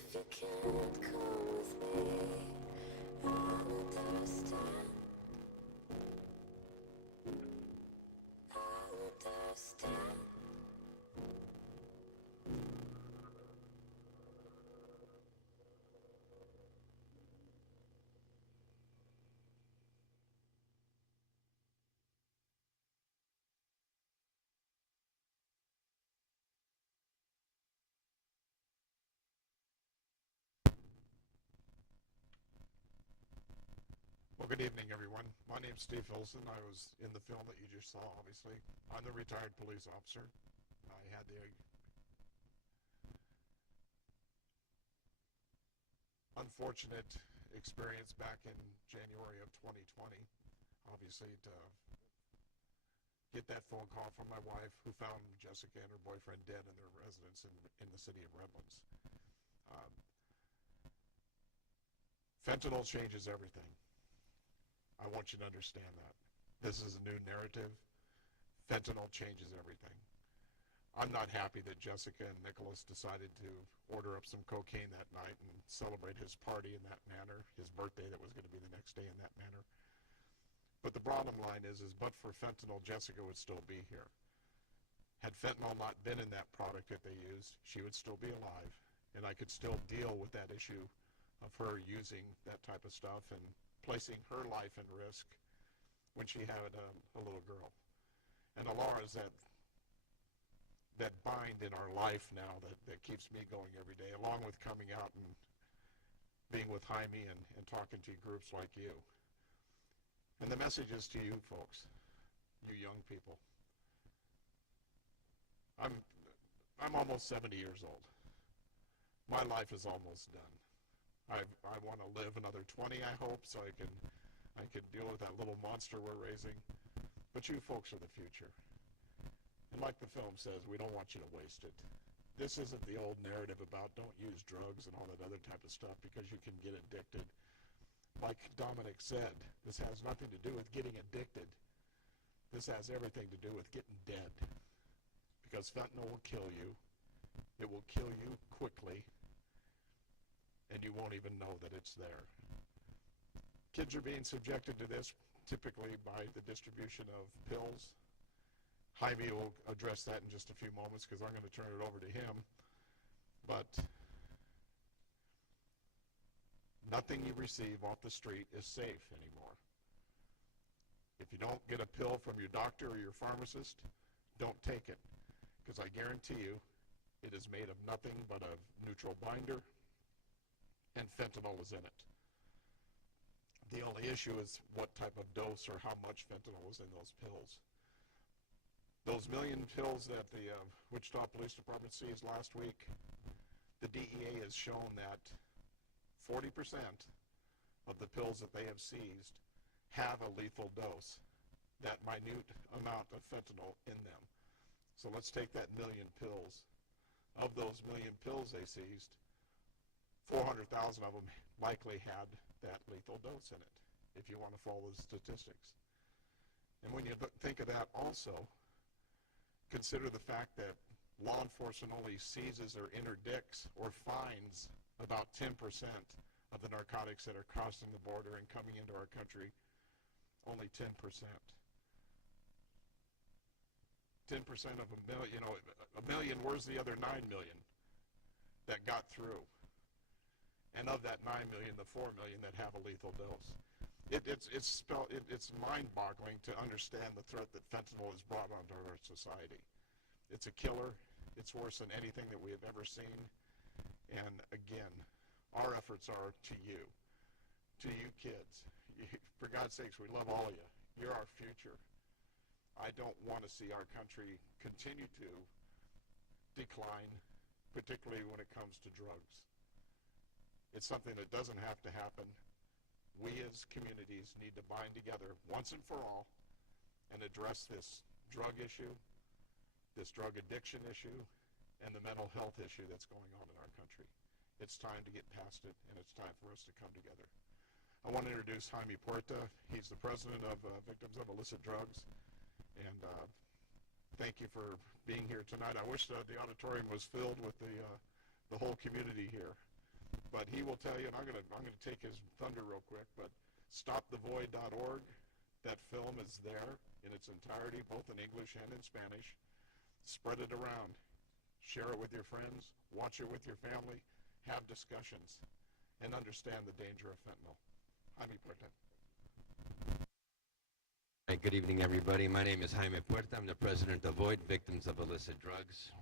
If you can't come with me, I'll understand. I'll understand. Well, good evening, everyone. My name's Steve Hilson. I was in the film that you just saw, obviously. I'm the retired police officer. I had the unfortunate experience back in January of 2020, obviously, to get that phone call from my wife, who found Jessica and her boyfriend dead in their residence in the city of Redlands. Fentanyl changes everything. I want you to understand that. This is a new narrative. Fentanyl changes everything. I'm not happy that Jessica and Nicholas decided to order up some cocaine that night and celebrate his party in that manner, his birthday that was going to be the next day in that manner. But the bottom line is but for fentanyl, Jessica would still be here. Had fentanyl not been in that product that they used, she would still be alive. And I could still deal with that issue of her using that type of stuff and placing her life in risk when she had a little girl. And the law is that bind in our life now that keeps me going every day, along with coming out and being with Jaime and talking to groups like you. And the message is to you folks, you young people. I'm almost 70 years old. My life is almost done. I want to live another 20, I hope, so I can deal with that little monster we're raising. But you folks are the future. And like the film says, we don't want you to waste it. This isn't the old narrative about don't use drugs and all that other type of stuff because you can get addicted. Like Dominic said, this has nothing to do with getting addicted. This has everything to do with getting dead. Because fentanyl will kill you. It will kill you quickly. And you won't even know that it's there. Kids are being subjected to this typically by the distribution of pills. Jaime will address that in just a few moments because I'm going to turn it over to him. But nothing you receive off the street is safe anymore. If you don't get a pill from your doctor or your pharmacist, don't take it. Because I guarantee you, it is made of nothing but a neutral binder, and fentanyl is in it. The only issue is what type of dose or how much fentanyl is in those pills. Those million pills that the Wichita Police Department seized last week, the DEA has shown that 40% of the pills that they have seized have a lethal dose, that minute amount of fentanyl in them. So let's take that million pills. Of those million pills they seized, 400,000 of them likely had that lethal dose in it, if you want to follow the statistics. And when you think of that also, consider the fact that law enforcement only seizes or interdicts or fines about 10% of the narcotics that are crossing the border and coming into our country. Only 10%. 10% of a million, a million, where's the other 9 million that got through? And of that 9 million, the 4 million that have a lethal dose. It's mind-boggling to understand the threat that fentanyl has brought onto our society. It's a killer. It's worse than anything that we have ever seen. And again, our efforts are to you kids. For God's sakes, we love all of you. You're our future. I don't want to see our country continue to decline, particularly when it comes to drugs. It's something that doesn't have to happen. We as communities need to bind together once and for all and address this drug issue, this drug addiction issue, and the mental health issue that's going on in our country. It's time to get past it, and it's time for us to come together. I want to introduce Jaime Puerta. He's the president of Victims of Illicit Drugs. And thank you for being here tonight. I wish the auditorium was filled with the whole community here. But he will tell you, and I'm gonna take his thunder real quick, but stopthevoid.org, that film is there in its entirety, both in English and in Spanish. Spread it around. Share it with your friends. Watch it with your family. Have discussions. And understand the danger of fentanyl. Jaime Puerta. Hi, good evening, everybody. My name is Jaime Puerta. I'm the president of VOID, Victims of Illicit Drugs.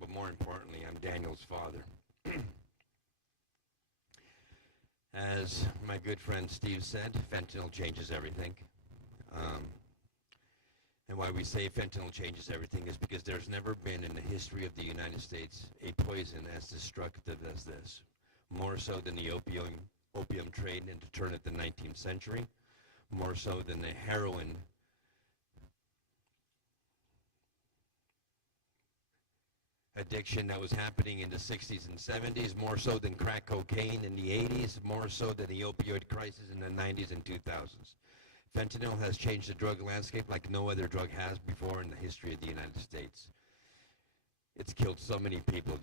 But more importantly, I'm Daniel fentanyl's father. As my good friend Steve said, fentanyl changes everything. And why we say fentanyl changes everything is because there's never been in the history of the United States a poison as destructive as this. More so than the opium trade in the turn of the 19th century, more so than the heroin addiction that was happening in the 60s and 70s, more so than crack cocaine in the 80s, more so than the opioid crisis in the 90s and 2000s. Fentanyl has changed the drug landscape like no other drug has before in the history of the United States. It's killed so many people,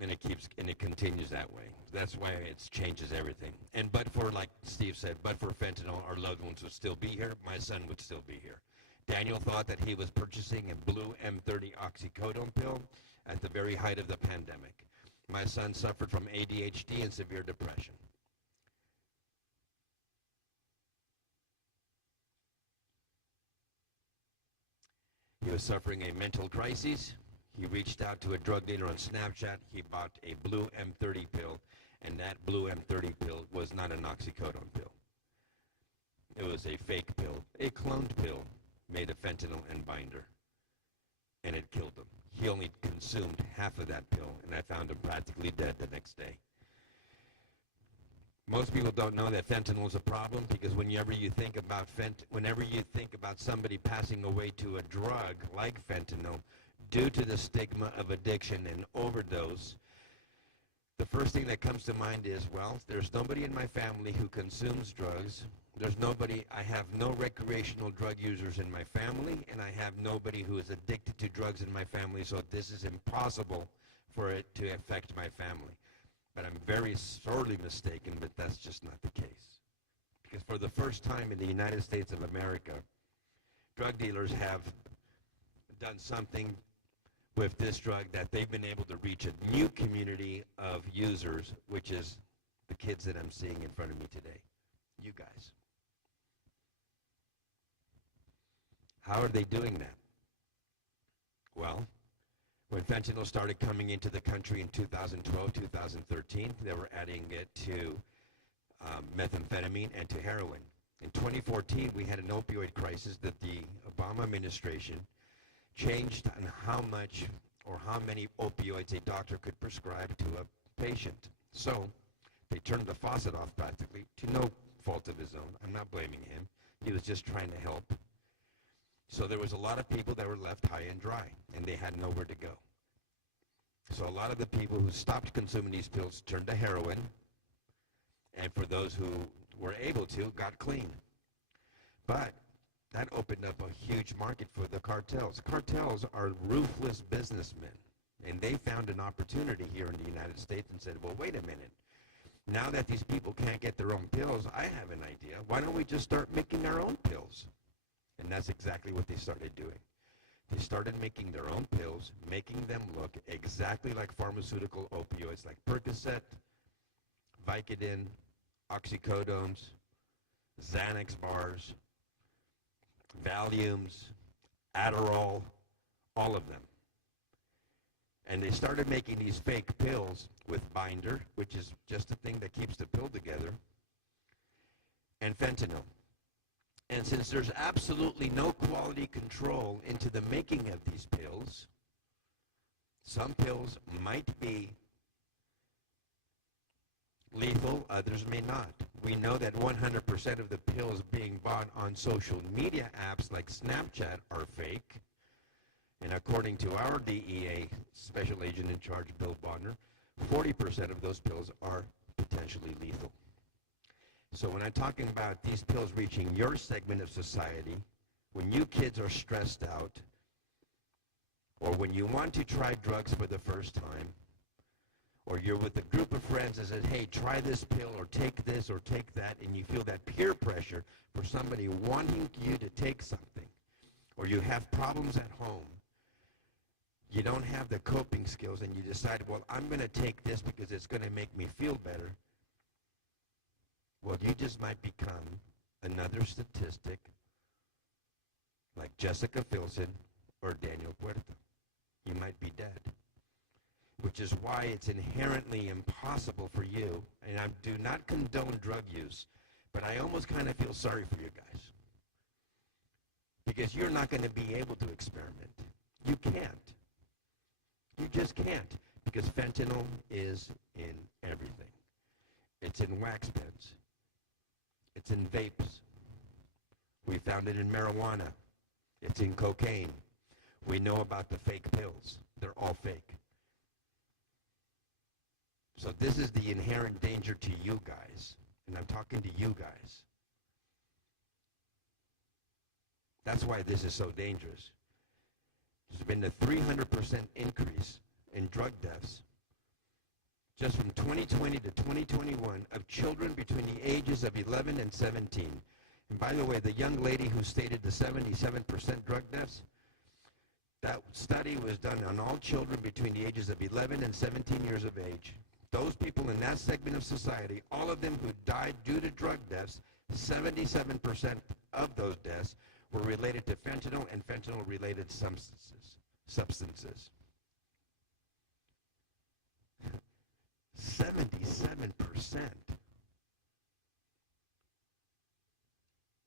and it continues that way. That's why it changes everything. And but for, like Steve said, but for fentanyl, our loved ones would still be here. My son would still be here. Daniel thought that he was purchasing a blue M30 oxycodone pill at the very height of the pandemic. My son suffered from ADHD and severe depression. He was suffering a mental crisis. He reached out to a drug dealer on Snapchat. He bought a blue M30 pill, and that blue M30 pill was not an oxycodone pill. It was a fake pill, a cloned pill made of fentanyl and binder, and it killed him. He only consumed half of that pill, and I found him practically dead the next day. Most people don't know that fentanyl is a problem because whenever you think about somebody passing away to a drug like fentanyl, due to the stigma of addiction and overdose, the first thing that comes to mind is, well, there's nobody in my family who consumes drugs. I have no recreational drug users in my family, and I have nobody who is addicted to drugs in my family, so this is impossible for it to affect my family. But I'm very sorely mistaken, but that's just not the case. Because for the first time in the United States of America, drug dealers have done something with this drug that they've been able to reach a new community of users, which is the kids that I'm seeing in front of me today, you guys. How are they doing that? Well, when fentanyl started coming into the country in 2012, 2013, they were adding it to methamphetamine and to heroin. In 2014, we had an opioid crisis that the Obama administration changed on how much or how many opioids a doctor could prescribe to a patient. So they turned the faucet off practically, to no fault of his own. I'm not blaming him. He was just trying to help. So there was a lot of people that were left high and dry, and they had nowhere to go. So a lot of the people who stopped consuming these pills turned to heroin, and for those who were able to, got clean. But that opened up a huge market for the cartels. Cartels are ruthless businessmen, and they found an opportunity here in the United States and said, well, wait a minute. Now that these people can't get their own pills, I have an idea. Why don't we just start making our own pills? And that's exactly what they started doing. They started making their own pills, making them look exactly like pharmaceutical opioids like Percocet, Vicodin, oxycodones, Xanax bars, Valiums, Adderall, all of them. And they started making these fake pills with binder, which is just a thing that keeps the pill together, and fentanyl. And since there's absolutely no quality control into the making of these pills, some pills might be lethal, others may not. We know that 100% of the pills being bought on social media apps like Snapchat are fake. And according to our DEA special agent in charge, Bill Bodner, 40% of those pills are potentially lethal. So when I'm talking about these pills reaching your segment of society, when you kids are stressed out, or when you want to try drugs for the first time, or you're with a group of friends that says, hey, try this pill or take this or take that, and you feel that peer pressure for somebody wanting you to take something, or you have problems at home, you don't have the coping skills, and you decide, well, I'm going to take this because it's going to make me feel better. Well, you just might become another statistic like Jessica Filson or Daniel Puerta. You might be dead. which is why it's inherently impossible for you, and I do not condone drug use, but I almost kind of feel sorry for you guys. Because you're not going to be able to experiment. You can't. You just can't, because fentanyl is in everything. It's in wax pens. It's in vapes. We found it in marijuana. It's in cocaine. We know about the fake pills. They're all fake. So this is the inherent danger to you guys, and I'm talking to you guys. That's why this is so dangerous. There's been a 300% increase in drug deaths just from 2020 to 2021 of children between the ages of 11 and 17. And by the way, the young lady who stated the 77% drug deaths, that study was done on all children between the ages of 11 and 17 years of age. Those people in that segment of society, all of them who died due to drug deaths, 77% of those deaths were related to fentanyl and fentanyl-related substances. 77%.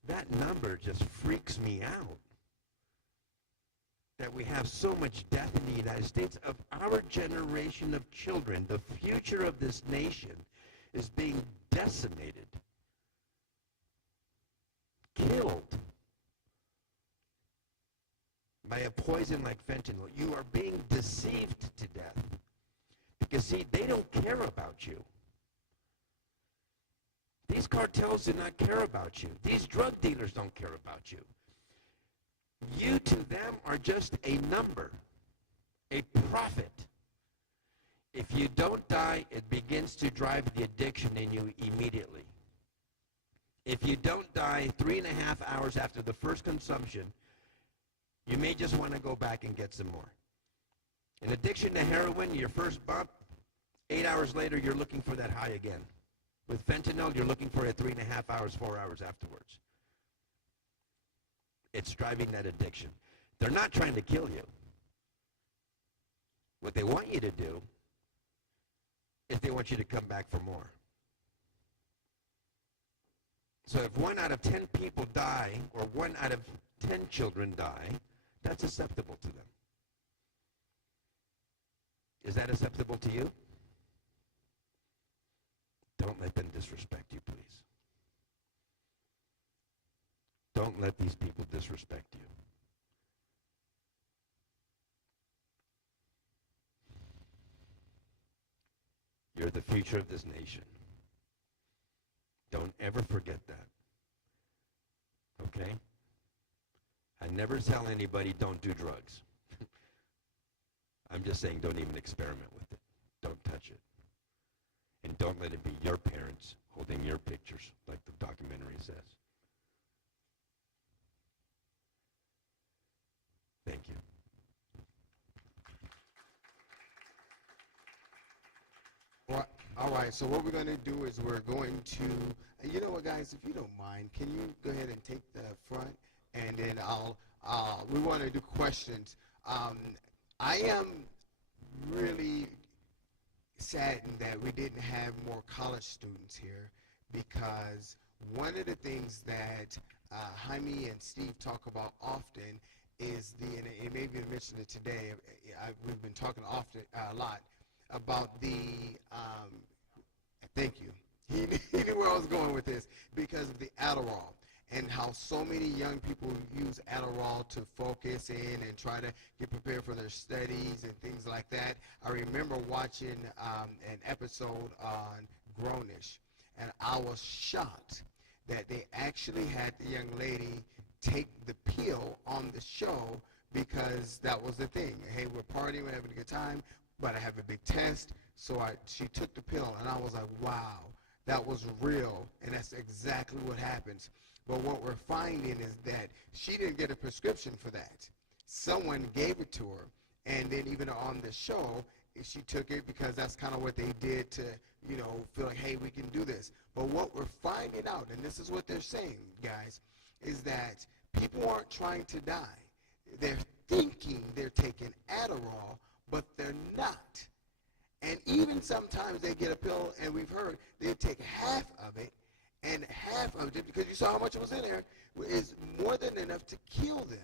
That number just freaks me out. That we have so much death in the United States of our generation of children. The future of this nation is being decimated, killed by a poison like fentanyl. You are being deceived to death. Because, see, they don't care about you. These cartels do not care about you. These drug dealers don't care about you. You to them are just a number, a profit. If you don't die, it begins to drive the addiction in you immediately. If you don't die 3.5 hours after the first consumption, you may just want to go back and get some more. An addiction to heroin, your first bump, 8 hours later, you're looking for that high again. With fentanyl, you're looking for it 3.5 hours, 4 hours afterwards. It's driving that addiction. They're not trying to kill you. What they want you to do is they want you to come back for more. So if 1 out of 10 people die, or 1 out of 10 children die, that's acceptable to them. Is that acceptable to you? Don't let them disrespect you, please. Don't let these people disrespect you. You're the future of this nation. Don't ever forget that. Okay? I never tell anybody don't do drugs. I'm just saying don't even experiment with it. Don't touch it. And don't let it be your parents holding your pictures like the documentary says. Thank you. All right, so what we're going to do is we're going to, you know what, guys, if you don't mind, can you go ahead and take the front, and then we want to do questions. I am really saddened that we didn't have more college students here, because one of the things that Jaime and Steve talk about often is and it may be mentioned it today, we've been talking often a lot about the, thank you, he knew where I was going with this, because of the Adderall, and how so many young people use Adderall to focus in and try to get prepared for their studies and things like that. I remember watching an episode on Grownish, and I was shocked that they actually had the young lady take the pill on the show, because that was the thing. Hey, we're partying, we're having a good time, but I have a big test, so she took the pill, and I was like, wow, that was real, and that's exactly what happens. But what we're finding is that she didn't get a prescription for that. Someone gave it to her, and then even on the show, she took it because that's kind of what they did to, feel like, hey, we can do this. But what we're finding out, and this is what they're saying, guys, is that people aren't trying to die. They're thinking they're taking Adderall, but they're not. And even sometimes they get a pill, and we've heard they take half of it, and half of it, because you saw how much was in there, is more than enough to kill them,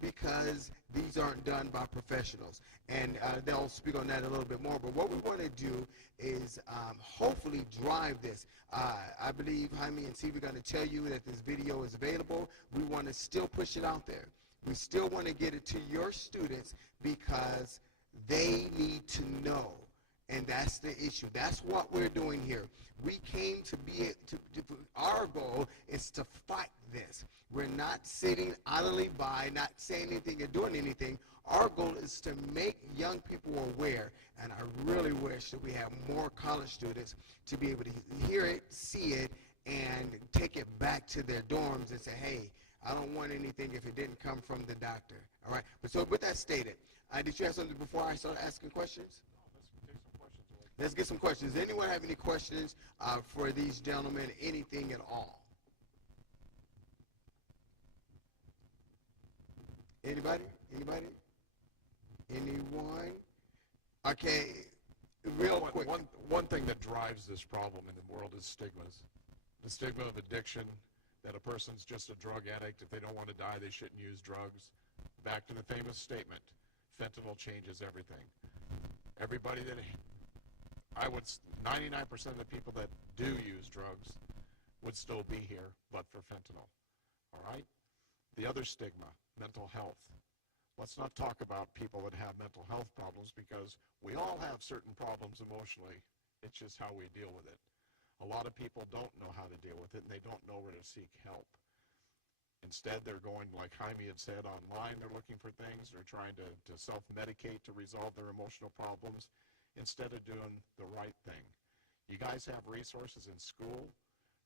because these aren't done by professionals. And they'll speak on that a little bit more. But what we want to do is hopefully drive this. I believe Jaime and Steve are going to tell you that this video is available. We want to still push it out there. We still want to get it to your students because they need to know. And that's the issue. That's what we're doing here. We came our goal is to fight this. We're not sitting idly by, not saying anything or doing anything. Our goal is to make young people aware, and I really wish that we have more college students to be able to hear it, see it, and take it back to their dorms and say, hey, I don't want anything if it didn't come from the doctor. All right? But so with that stated, did you have something before I start asking questions? Let's get some questions. Does anyone have any questions for these gentlemen, anything at all? Anybody? Anybody? Anyone? Okay, real quick. One thing that drives this problem in the world is stigmas. The stigma of addiction, that a person's just a drug addict. If they don't want to die, they shouldn't use drugs. Back to the famous statement, fentanyl changes everything. Everybody that 99% of the people that do use drugs would still be here, but for fentanyl. All right? The other stigma, mental health. Let's not talk about people that have mental health problems because we all have certain problems emotionally. It's just how we deal with it. A lot of people don't know how to deal with it, and they don't know where to seek help. Instead, they're going, like Jaime had said, online. They're looking for things. They're trying to self-medicate to resolve their emotional problems instead of doing the right thing. You guys have resources in school,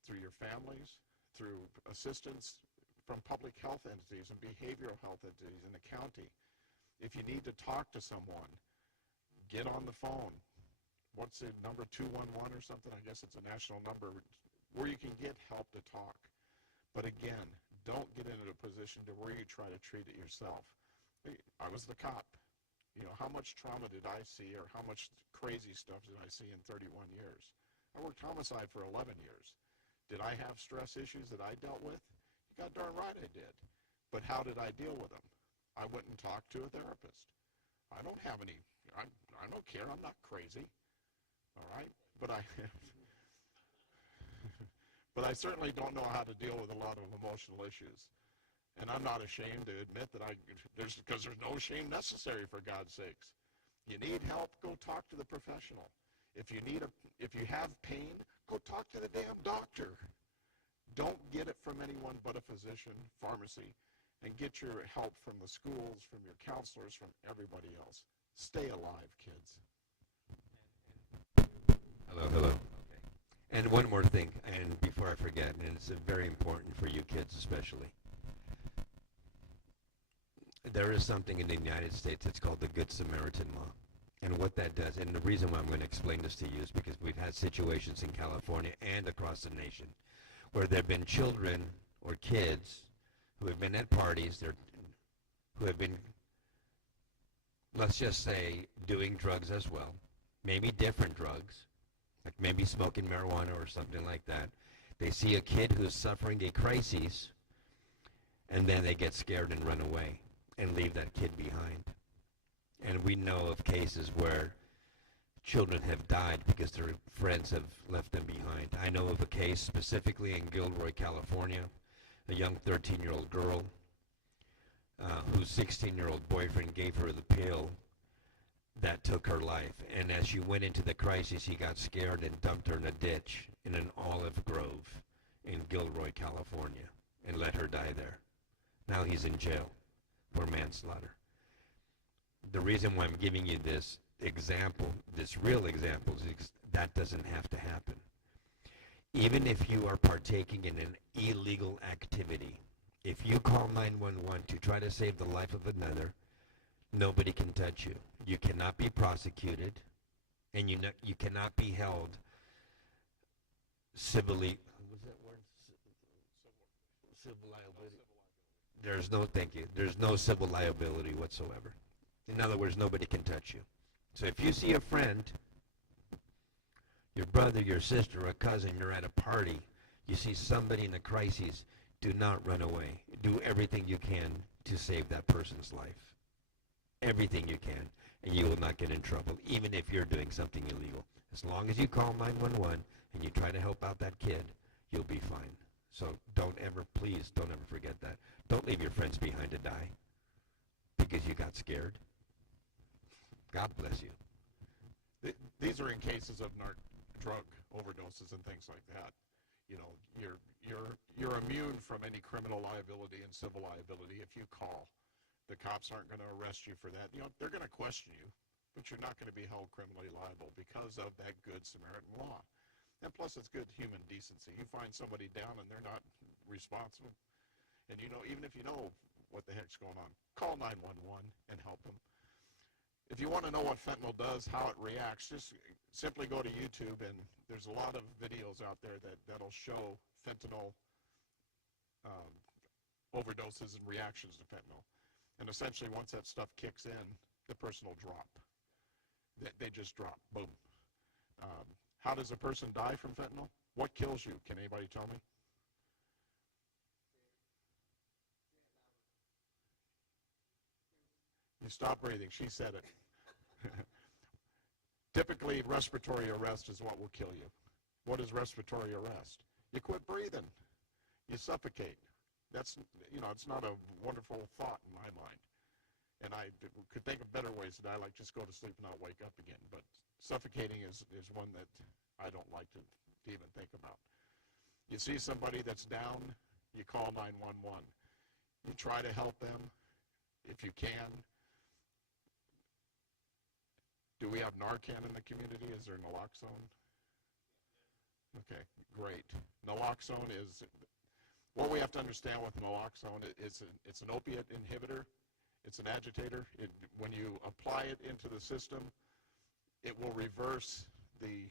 through your families, through assistance from public health entities and behavioral health entities in the county. If you need to talk to someone, get on the phone. What's the number, 211 or something? I guess it's a national number where you can get help to talk. But again, don't get into a position to where you try to treat it yourself. I was the cop. You know, how much trauma did I see, or how much crazy stuff did I see in 31 years? I worked homicide for 11 years. Did I have stress issues that I dealt with? You got darn right I did. But how did I deal with them? I went and talked to a therapist. I don't have any, I don't care, I'm not crazy. All right? But but I certainly don't know how to deal with a lot of emotional issues. And I'm not ashamed to admit that because there's no shame necessary, for God's sakes. You need help, go talk to the professional. If you have pain, go talk to the damn doctor. Don't get it from anyone but a physician, pharmacy, and get your help from the schools, from your counselors, from everybody else. Stay alive, kids. Hello. Okay. And one more thing, and before I forget, and it's very important for you kids especially. There is something in the United States that's called the Good Samaritan Law. And what that does, and the reason why I'm going to explain this to you is because we've had situations in California and across the nation where there have been children or kids who have been at parties, who have been, let's just say, doing drugs as well, maybe different drugs, like maybe smoking marijuana or something like that. They see a kid who's suffering a crisis, and then they get scared and run away and leave that kid behind. And we know of cases where children have died because their friends have left them behind. I know of a case specifically in Gilroy, California, a young 13-year-old girl whose 16-year-old boyfriend gave her the pill that took her life. And as she went into the crisis, he got scared and dumped her in a ditch in an olive grove in Gilroy, California, and let her die there. Now he's in jail for manslaughter. The reason why I'm giving you this example, this real example, is that doesn't have to happen. Even if you are partaking in an illegal activity, if you call 911 to try to save the life of another, nobody can touch you. You cannot be prosecuted, and you cannot be held civilly. What's that word? Civil liability. There's no civil liability whatsoever. In other words, nobody can touch you. So if you see a friend Your brother, your sister, a cousin, you're at a party. You see somebody in a crisis. Do not run away. Do everything you can to save that person's life. Everything you can, and you will not get in trouble, even if you're doing something illegal. As long as you call 911 and you try to help out that kid, you'll be fine. So please don't ever forget that. Don't leave your friends behind to die because you got scared. God bless you. These are in cases of drug overdoses and things like that. You know, you're immune from any criminal liability and civil liability if you call. The cops aren't going to arrest you for that. You know, they're going to question you, but you're not going to be held criminally liable because of that Good Samaritan law. And plus, it's good human decency. You find somebody down and they're not responsible, and you know, even if you know what the heck's going on, call 911 and help them. If you want to know what fentanyl does, how it reacts, just simply go to YouTube, and there's a lot of videos out there that'll show fentanyl overdoses and reactions to fentanyl. And essentially, once that stuff kicks in, the person will drop. They just drop. Boom. How does a person die from fentanyl? What kills you? Can anybody tell me? You stop breathing. She said it. Typically, respiratory arrest is what will kill you. What is respiratory arrest? You quit breathing. You suffocate. That's, it's not a wonderful thought in my mind. And I could think of better ways to die, like just go to sleep and not wake up again. But suffocating is one that I don't like to even think about. You see somebody that's down, you call 911. You try to help them if you can. Do we have Narcan in the community? Is there naloxone? Okay, great. Naloxone is, what we have to understand with naloxone, it's an opiate inhibitor. It's an agitator. When you apply it into the system, it will reverse the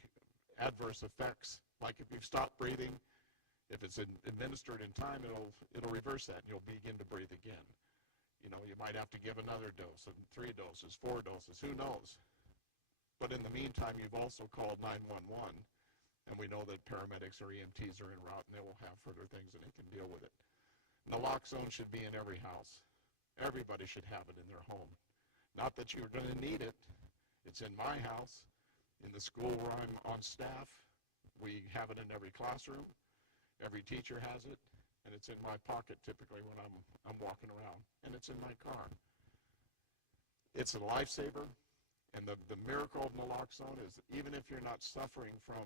adverse effects. Like if you've stopped breathing, if it's administered in time, it'll reverse that, and you'll begin to breathe again. You know, you might have to give another dose, and 3 doses, 4 doses, who knows? But in the meantime, you've also called 911, and we know that paramedics or EMTs are en route, and they will have further things, and they can deal with it. Naloxone should be in every house. Everybody should have it in their home. Not that you're going to need it. It's in my house. In the school where I'm on staff, we have it in every classroom. Every teacher has it, and it's in my pocket typically when I'm walking around, and it's in my car. It's a lifesaver, and the miracle of naloxone is even if you're not suffering from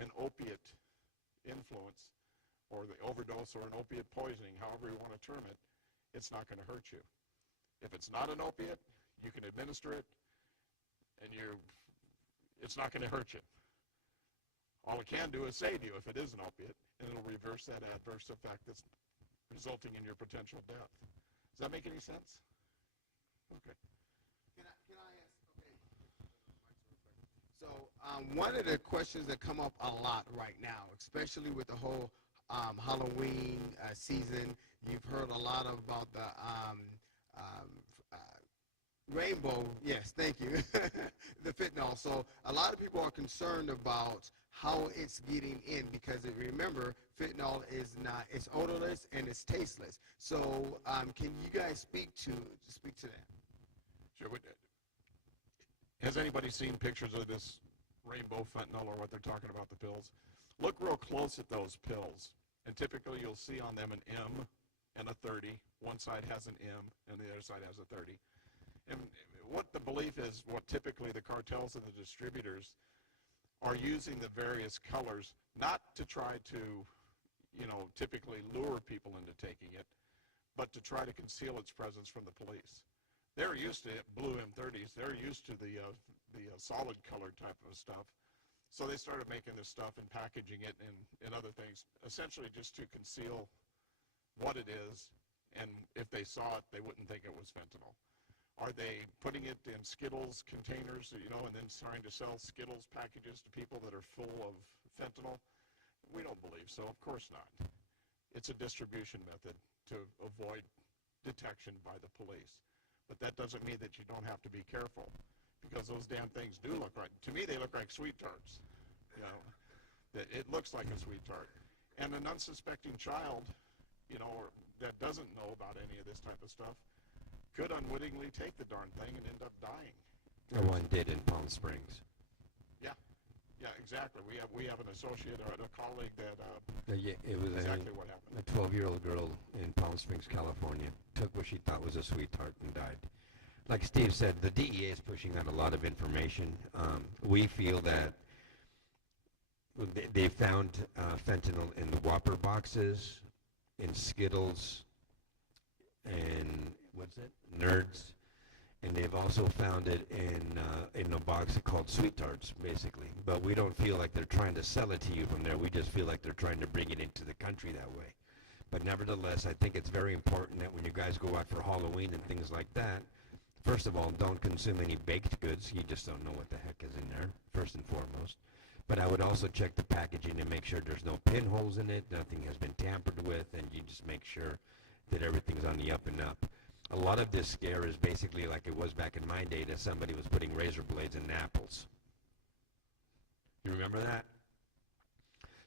an opiate influence or the overdose or an opiate poisoning, however you want to term it, it's not going to hurt you. If it's not an opiate, you can administer it, and it's not going to hurt you. All it can do is save you if it is an opiate, and it'll reverse that adverse effect that's resulting in your potential death. Does that make any sense? Okay. Can I ask? Okay. So one of the questions that come up a lot right now, especially with the whole Halloween season, you've heard a lot about the rainbow. Yes, thank you. The fentanyl. So a lot of people are concerned about how it's getting in because remember, fentanyl is not, it's odorless and it's tasteless. So can you guys speak to that? Sure. Has anybody seen pictures of this rainbow fentanyl or what they're talking about, the pills? Look real close at those pills, and typically you'll see on them an M and a 30. One side has an M and the other side has a 30. And what the belief is, what typically the cartels and the distributors are using the various colors, not to try to, typically lure people into taking it, but to try to conceal its presence from the police. They're used to blue M30s. They're used to the solid color type of stuff. So they started making this stuff and packaging it and other things, essentially just to conceal what it is, and if they saw it, they wouldn't think it was fentanyl. Are they putting it in Skittles containers, and then trying to sell Skittles packages to people that are full of fentanyl? We don't believe so. Of course not. It's a distribution method to avoid detection by the police. But that doesn't mean that you don't have to be careful, because those damn things do look like, to me, they look like sweet tarts. You know, that it looks like a sweet tart. And an unsuspecting child, you know, that doesn't know about any of this type of stuff could unwittingly take the darn thing and end up dying. One did in Palm Springs. Yeah, exactly. We have an associate or a colleague that It was exactly what happened. a 12-year-old girl in Palm Springs, California, took what she thought was a sweetheart and died. Like Steve said, the DEA is pushing out a lot of information. We feel that they found fentanyl in the Whopper boxes, in Skittles, and what's it? Nerds. And they've also found it in a box called Sweet Tarts, basically. But we don't feel like they're trying to sell it to you from there. We just feel like they're trying to bring it into the country that way. But nevertheless, I think it's very important that when you guys go out for Halloween and things like that, first of all, don't consume any baked goods. You just don't know what the heck is in there, first and foremost. But I would also check the packaging and make sure there's no pinholes in it, nothing has been tampered with, and you just make sure that everything's on the up and up. A lot of this scare is basically like it was back in my day that somebody was putting razor blades in apples. You remember that?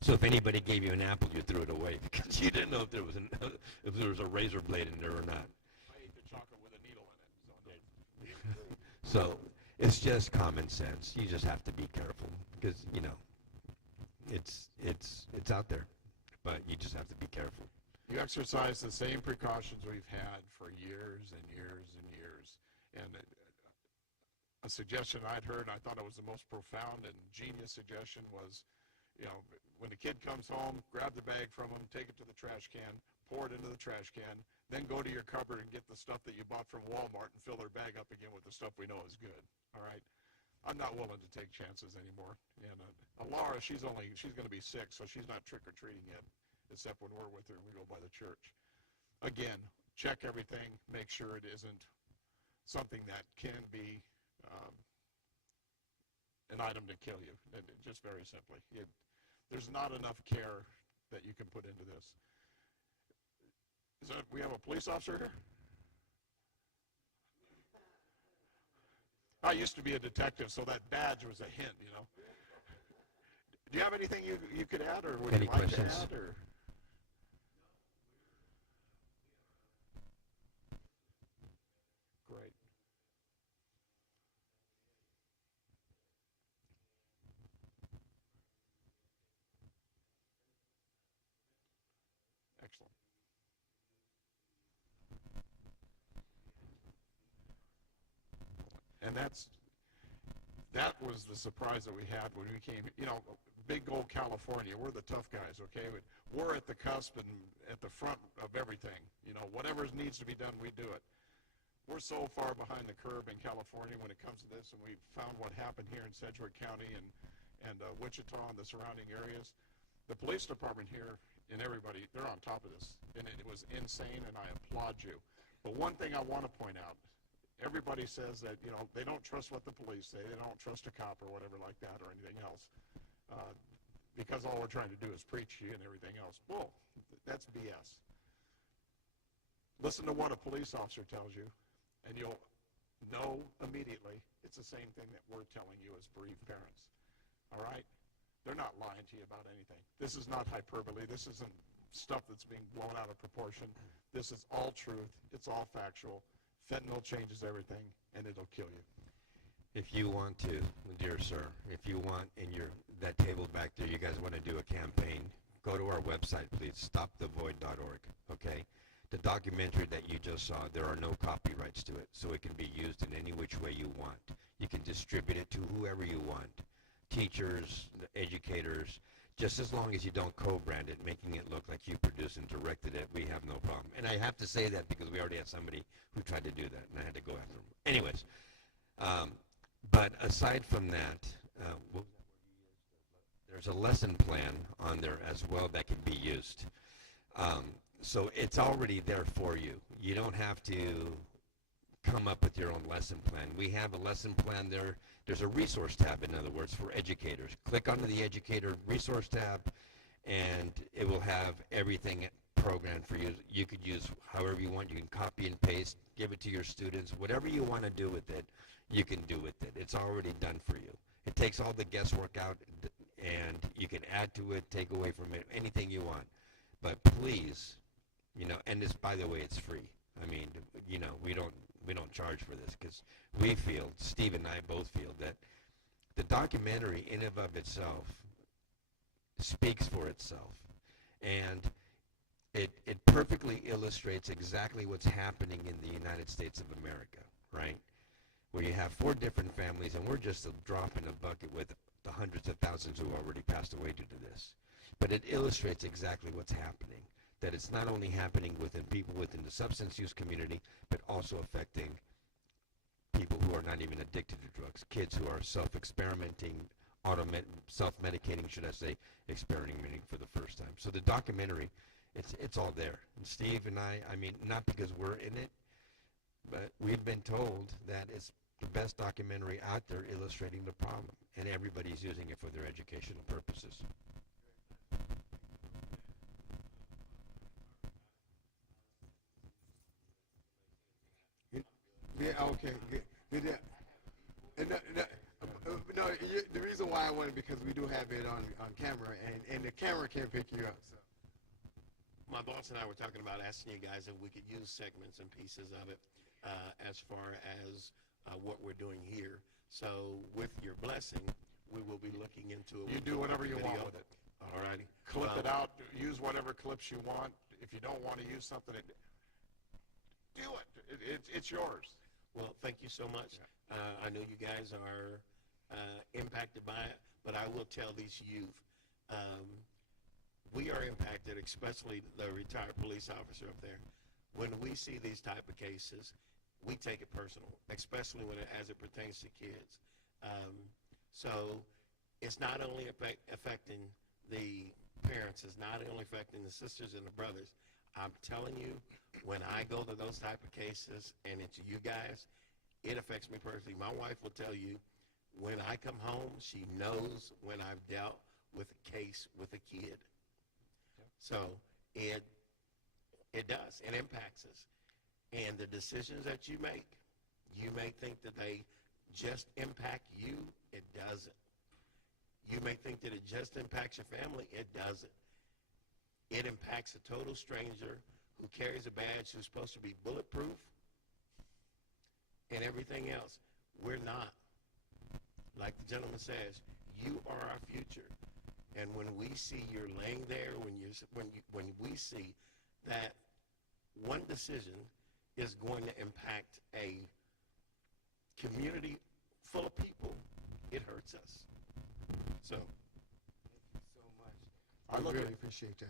So if anybody gave you an apple, you threw it away because you didn't know if there was a razor blade in there or not. I ate the chocolate with a needle in it. So it's just common sense. You just have to be careful because, you know, it's out there, but you just have to be careful. You exercise the same precautions we've had for years and years and years. And a suggestion I'd heard, I thought it was the most profound and genius suggestion was, you know, when the kid comes home, grab the bag from him, take it to the trash can, pour it into the trash can, then go to your cupboard and get the stuff that you bought from Walmart and fill their bag up again with the stuff we know is good. All right? I'm not willing to take chances anymore. And Laura, she's going to be 6, so she's not trick-or-treating yet, except when we're with her and we go by the church. Again, check everything, make sure it isn't something that can be an item to kill you, just very simply. There's not enough care that you can put into this. We have a police officer here? I used to be a detective, so that badge was a hint, you know. Do you have anything you could add, or would Any you like questions? to add? Or? Great. Excellent. And that was the surprise that we had when we came, you know, big old California, we're the tough guys, okay? We're at the cusp and at the front of everything. You know, whatever needs to be done, we do it. We're so far behind the curve in California when it comes to this, and we found what happened here in Sedgwick County and Wichita and the surrounding areas. The police department here and everybody, they're on top of this, and it was insane, and I applaud you. But one thing I want to point out, everybody says that, you know, they don't trust what the police say, they don't trust a cop or whatever like that or anything else, because all we're trying to do is preach to you and everything else. Bull. That's BS. Listen to what a police officer tells you, and you'll know immediately it's the same thing that we're telling you as bereaved parents. All right? They're not lying to you about anything. This is not hyperbole. This isn't stuff that's being blown out of proportion. This is all truth. It's all factual. Fentanyl changes everything, and it'll kill you. If you want to, dear sir, if you want that table back there, you guys want to do a campaign, go to our website, please, stopthevoid.org, okay? The documentary that you just saw, there are no copyrights to it, so it can be used in any which way you want. You can distribute it to whoever you want, teachers, educators, just as long as you don't co-brand it, making it look like you produced and directed it, we have no problem. And I have to say that because we already had somebody who tried to do that, and I had to go after them. Anyways, but aside from that, there's a lesson plan on there as well that can be used. So it's already there for you. You don't have to come up with your own lesson plan. We have a lesson plan there. There's a resource tab, in other words, for educators. Click onto the educator resource tab, and it will have everything programmed for you. You could use however you want. You can copy and paste, give it to your students. Whatever you want to do with it, you can do with it. It's already done for you. It takes all the guesswork out. and you can add to it, take away from it, anything you want. But please, and this, by the way, it's free. I mean, we don't charge for this because we feel, Steve and I both feel, that the documentary in and of itself speaks for itself. And it perfectly illustrates exactly what's happening in the United States of America, right? Where you have 4 different families, and we're just a drop in a bucket with the hundreds of thousands who already passed away due to this. But it illustrates exactly what's happening, that it's not only happening within people within the substance use community, but also affecting people who are not even addicted to drugs, kids who are self-experimenting, self-medicating, should I say, experimenting for the first time. So the documentary, it's all there. And Steve and I mean, not because we're in it, but we've been told that it's the best documentary out there illustrating the problem, and everybody's using it for their educational purposes. Yeah, okay. Yeah. No, the reason why I wanted, because we do have it on camera, and the camera can't pick you up. So. My boss and I were talking about asking you guys if we could use segments and pieces of it as far as what we're doing here. So with your blessing, we will be looking into it. You do whatever you want with it. All righty. Clip it out. Use whatever clips you want. If you don't want to use something, do it. It's yours. Well, thank you so much. I know you guys are impacted by it, but I will tell these youth, we are impacted, especially the retired police officer up there. When we see these type of cases, we take it personal, especially as it pertains to kids. So it's not only affecting the parents, it's not only affecting the sisters and the brothers. I'm telling you, when I go to those type of cases and it's you guys, it affects me personally. My wife will tell you, when I come home, she knows when I've dealt with a case with a kid. So it does. It impacts us. And the decisions that you may think that they just impact you. It doesn't. You may think that it just impacts your family. It doesn't. It impacts a total stranger who carries a badge who's supposed to be bulletproof and everything else. We're not. Like the gentleman says, you are our future. And when we see you're laying there, when we see that one decision is going to impact a community full of people, it hurts us. So, thank you so much. I really appreciate that.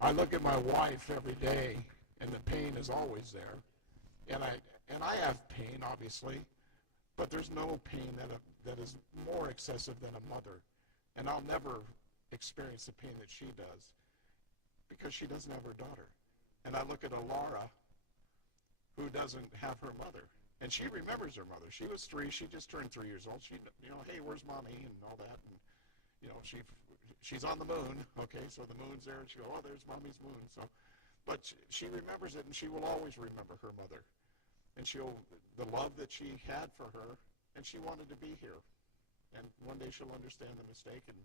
I look at my wife every day, and the pain is always there. And I have pain, obviously, but there's no pain that is more excessive than a mother. And I'll never experience the pain that she does because she doesn't have her daughter. And I look at Alara, who doesn't have her mother. And she remembers her mother. She was 3. She just turned 3 years old. She, hey, where's mommy and all that. And, she's on the moon. Okay, so the moon's there. And she goes, oh, there's mommy's moon. So, but she remembers it, and she will always remember her mother. And the love that she had for her, and she wanted to be here. And one day she'll understand the mistake, and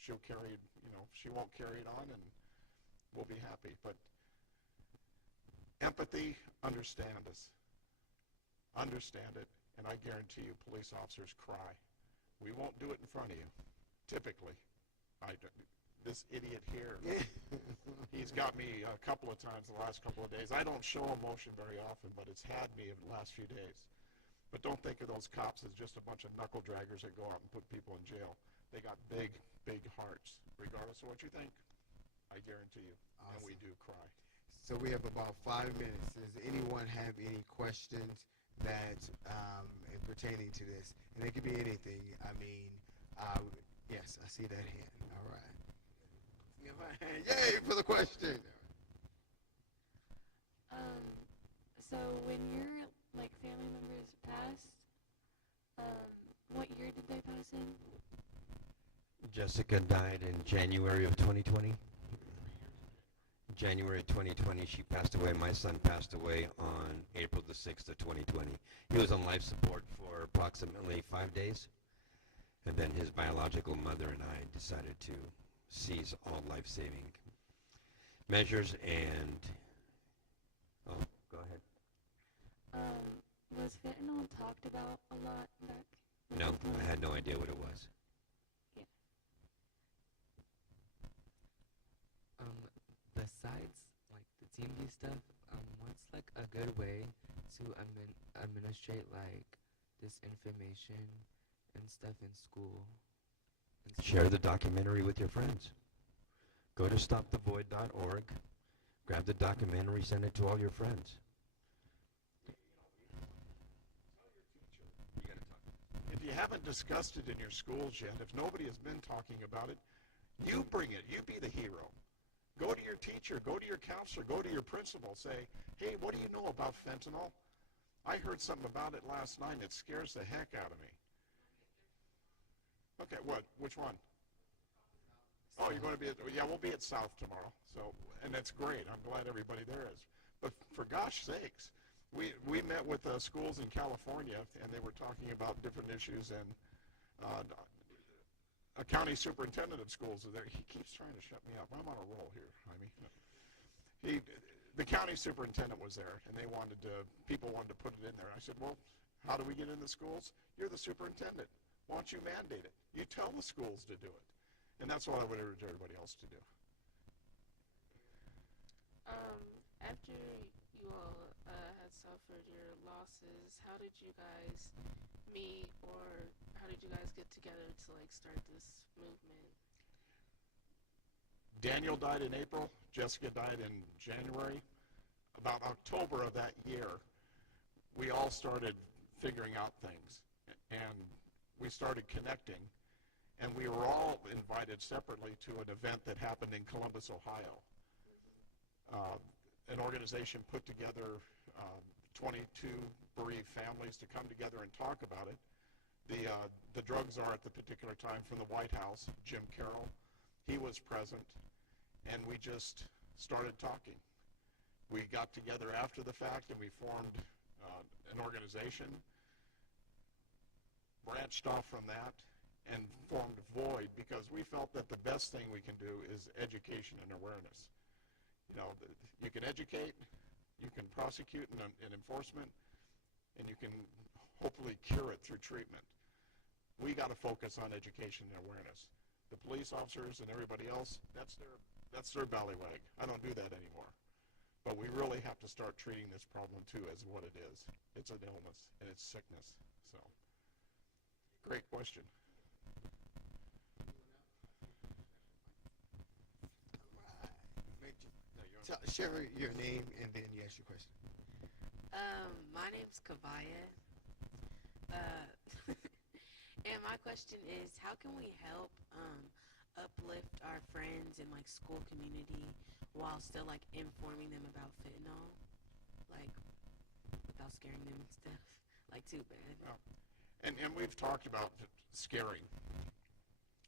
she'll carry it, she won't carry it on, and we'll be happy. But empathy, understand us. Understand it, and I guarantee you police officers cry. We won't do it in front of you, typically. This idiot here, he's got me a couple of times the last couple of days. I don't show emotion very often, but it's had me in the last few days. But don't think of those cops as just a bunch of knuckle draggers that go out and put people in jail. They got big, big hearts. Regardless of what you think, I guarantee you, awesome. And we do cry. So we have about 5 minutes. Does anyone have any questions that pertaining to this? And it could be anything. I mean, yes, I see that hand. All right. Yay for the question. So when your family members passed, what year did they pass in? Jessica died in January of 2020. January 2020, she passed away. My son passed away on April the 6th of 2020. He was on life support for approximately 5 days. And then his biological mother and I decided to seize all life-saving measures and... Oh, go ahead. Was fentanyl talked about a lot back? No, I had no idea what it was. Yeah. Besides like the TMD stuff, what's like a good way to administrate like this information and stuff in school? Share the documentary with your friends. Go to stopthevoid.org, grab the documentary, send it to all your friends. If you haven't discussed it in your schools yet, if nobody has been talking about it, you bring it. You be the hero. Go to your teacher, go to your counselor, go to your principal. Say, hey, what do you know about fentanyl? I heard something about it last night and it scares the heck out of me. Okay, what? Which one? Oh, you're going to be at, yeah, we'll be at South tomorrow. So, and that's great. I'm glad everybody there is. But for gosh sakes, we met with schools in California, and they were talking about different issues, and a county superintendent of schools is there. He keeps trying to shut me up. I'm on a roll here. I mean, the county superintendent was there, and they wanted to, people wanted to put it in there. I said, well, how do we get in the schools? You're the superintendent. Why don't you mandate it? You tell the schools to do it. And that's what I would urge everybody else to do. After you all had suffered your losses, how did you guys meet, or how did you guys get together to like start this movement? Daniel died in April. Jessica died in January. About October of that year, we all started figuring out things, and we started connecting, and we were all invited separately to an event that happened in Columbus, Ohio. An organization put together 22 bereaved families to come together and talk about it. The drug czar at the particular time from the White House, Jim Carroll, he was present, and we just started talking. We got together after the fact, and we formed an organization, branched off from that, and formed Void, because we felt that the best thing we can do is education and awareness. You know, you can educate, you can prosecute and enforcement, and you can hopefully cure it through treatment. We got to focus on education and awareness. The police officers and everybody else, that's their ballywag. I don't do that anymore. But we really have to start treating this problem too as what it is. It's an illness and it's sickness. So, great question. Share your name and then you ask your question. My name's Kabaya. And my question is, how can we help uplift our friends in like school community while still like informing them about fentanyl, like without scaring them and stuff, like too bad. And we've talked about scaring,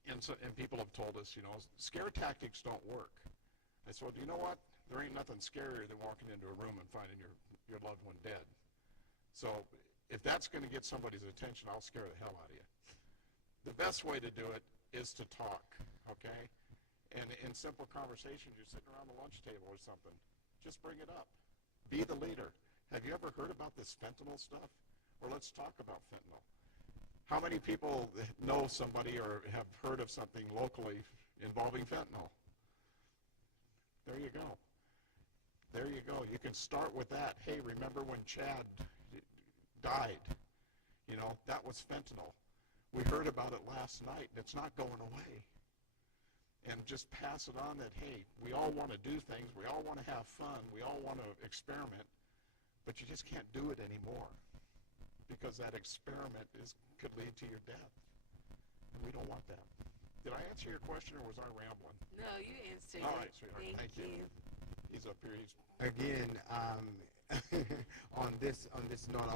and people have told us, you know, scare tactics don't work. I said, well, you know what? There ain't nothing scarier than walking into a room and finding your loved one dead. So if that's going to get somebody's attention, I'll scare the hell out of you. The best way to do it is to talk, okay? And in simple conversations, you're sitting around the lunch table or something, just bring it up. Be the leader. Have you ever heard about this fentanyl stuff? Or let's talk about fentanyl. How many people know somebody or have heard of something locally involving fentanyl? There you go. There you go. You can start with that. Hey, remember when Chad died? You know, that was fentanyl. We heard about it last night, and it's not going away. And just pass it on that, hey, we all want to do things. We all want to have fun. We all want to experiment. But you just can't do it anymore because that experiment could lead to your death. And we don't want that. Did I answer your question, or was I rambling? No, you answered. All right, sweetheart. Thank you. He's up here. Again, on this note,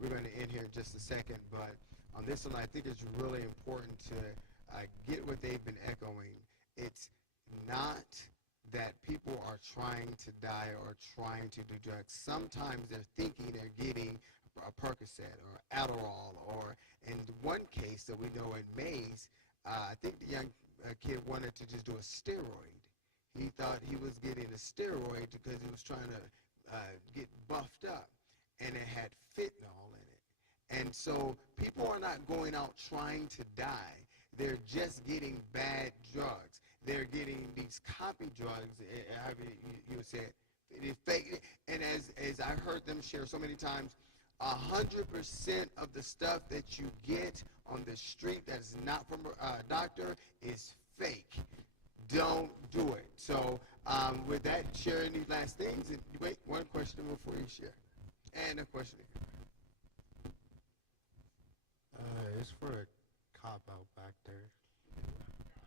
we're going to end here in just a second, but on this one, I think it's really important to get what they've been echoing. It's not that people are trying to die or trying to do drugs. Sometimes they're thinking they're getting a Percocet or Adderall, or in one case that we know in Mays, I think the young kid wanted to just do a steroid. He thought he was getting a steroid because he was trying to get buffed up, and it had fentanyl in it. And so people are not going out trying to die. They're just getting bad drugs. They're getting these copy drugs, however you would say it. It is fake. And as I heard them share so many times, 100% of the stuff that you get on the street that is not from a doctor is fake. Don't do it. So with that, sharing these last things, and wait, one question before you share. And a question again. It's for a cop out back there.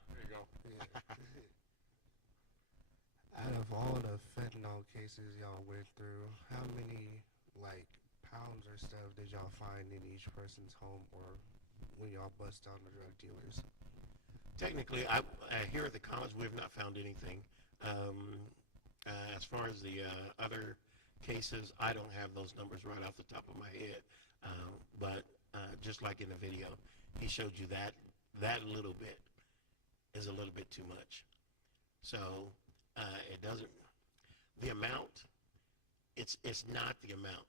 There you go. Yeah. Out of all the fentanyl cases y'all went through, how many like pounds or stuff did y'all find in each person's home, or when y'all bust down the drug dealers? Technically, here at the college, we have not found anything. As far as the other cases, I don't have those numbers right off the top of my head. But just like in the video, he showed you that little bit is a little bit too much. So it doesn't, the amount, it's not the amount.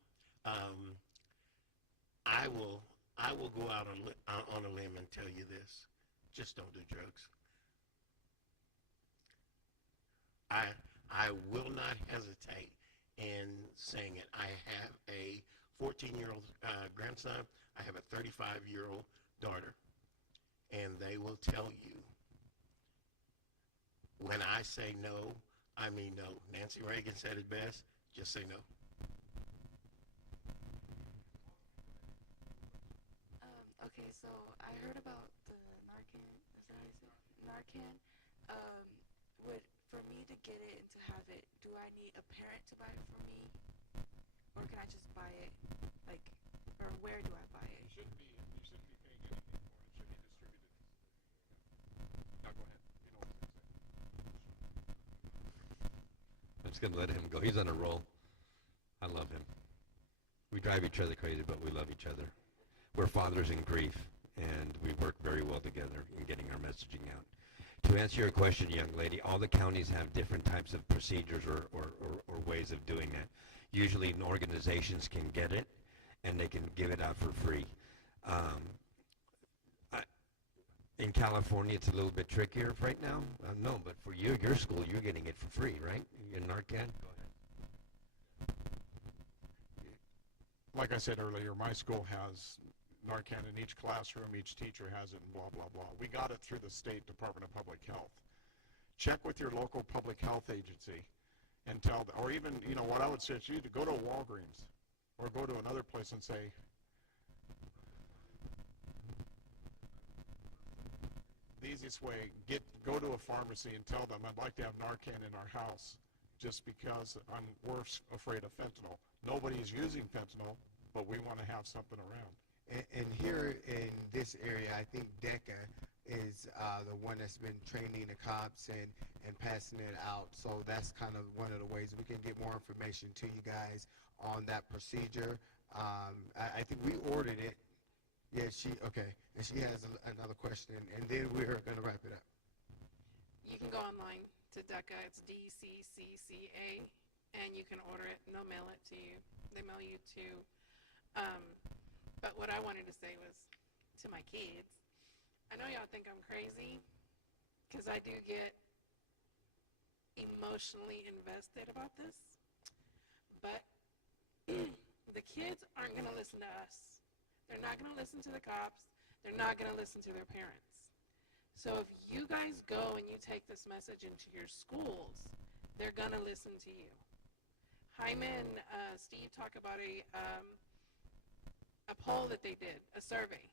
I will go out on a limb and tell you this. Just don't do drugs. I will not hesitate in saying it. I have a 14-year-old grandson. I have a 35-year-old daughter. And they will tell you, when I say no, I mean no. Nancy Reagan said it best, just say no. Okay, so I heard about the Narcan. Is that how you say it? Narcan. For me to get it and to have it, do I need a parent to buy it for me, or can I just buy it? Like, or where do I buy it? You shouldn't be paying anything for it. It should be distributed. Now go ahead. You know what I was going to say. I'm just going to let him go. He's on a roll. I love him. We drive each other crazy, but we love each other. We're fathers in grief, and we work very well together in getting our messaging out. To answer your question, young lady, all the counties have different types of procedures or ways of doing that. Usually organizations can get it, and they can give it out for free. In California, it's a little bit trickier right now. No, but for you, your school, you're getting it for free, right? In Narcan? Go ahead. Like I said earlier, my school has Narcan in each classroom, each teacher has it, and blah, blah, blah. We got it through the State Department of Public Health. Check with your local public health agency and tell them, or even, you know, what I would suggest you to go to Walgreens or go to another place and say, the easiest way, go to a pharmacy and tell them, I'd like to have Narcan in our house just because we're afraid of fentanyl. Nobody's using fentanyl, but we want to have something around. And here in this area, I think DECA is the one that's been training the cops and passing it out. So that's kind of one of the ways we can get more information to you guys on that procedure. I think we ordered it. Yeah, okay. And she has another question, and then we're going to wrap it up. You can go online to DECA. It's DCCCA, and you can order it, and they'll mail it to you. They mail you to... But what I wanted to say was to my kids, I know y'all think I'm crazy because I do get emotionally invested about this, but the kids aren't going to listen to us. They're not going to listen to the cops. They're not going to listen to their parents. So if you guys go and you take this message into your schools, they're going to listen to you. Hyman, Steve talk about a poll that they did, a survey.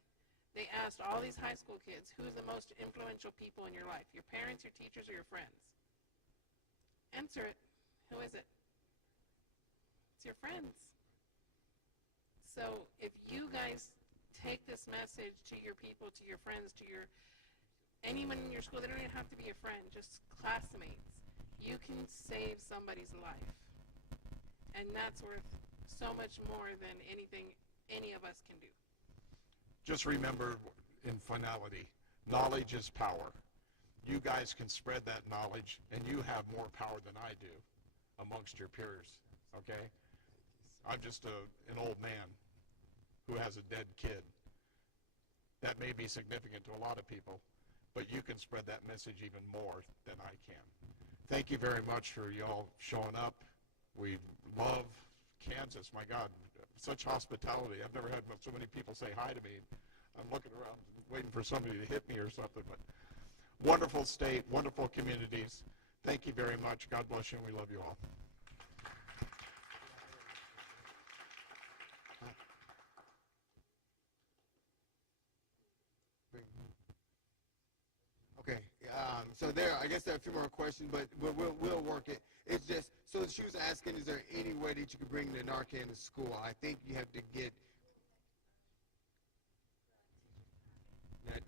They asked all these high school kids, who's the most influential people in your life? Your parents, your teachers, or your friends? Answer it. Who is it? It's your friends. So if you guys take this message to your people, to your friends, to anyone in your school, they don't even have to be a friend, just classmates, you can save somebody's life. And that's worth so much more than anything any of us can do. Just remember, in finality, knowledge is power. You guys can spread that knowledge, and you have more power than I do amongst your peers, okay? I'm just an old man who has a dead kid. That may be significant to a lot of people, but you can spread that message even more than I can. Thank you very much for y'all showing up. We love Kansas. My God, such hospitality. I've never had so many people say hi to me. I'm looking around waiting for somebody to hit me or something. But wonderful state, wonderful communities. Thank you very much. God bless you, and we love you all. Okay, so I guess there are a few more questions, but we'll work it. It's just, so she was asking, is there any way that you could bring the Narcan to school? I think you have to get.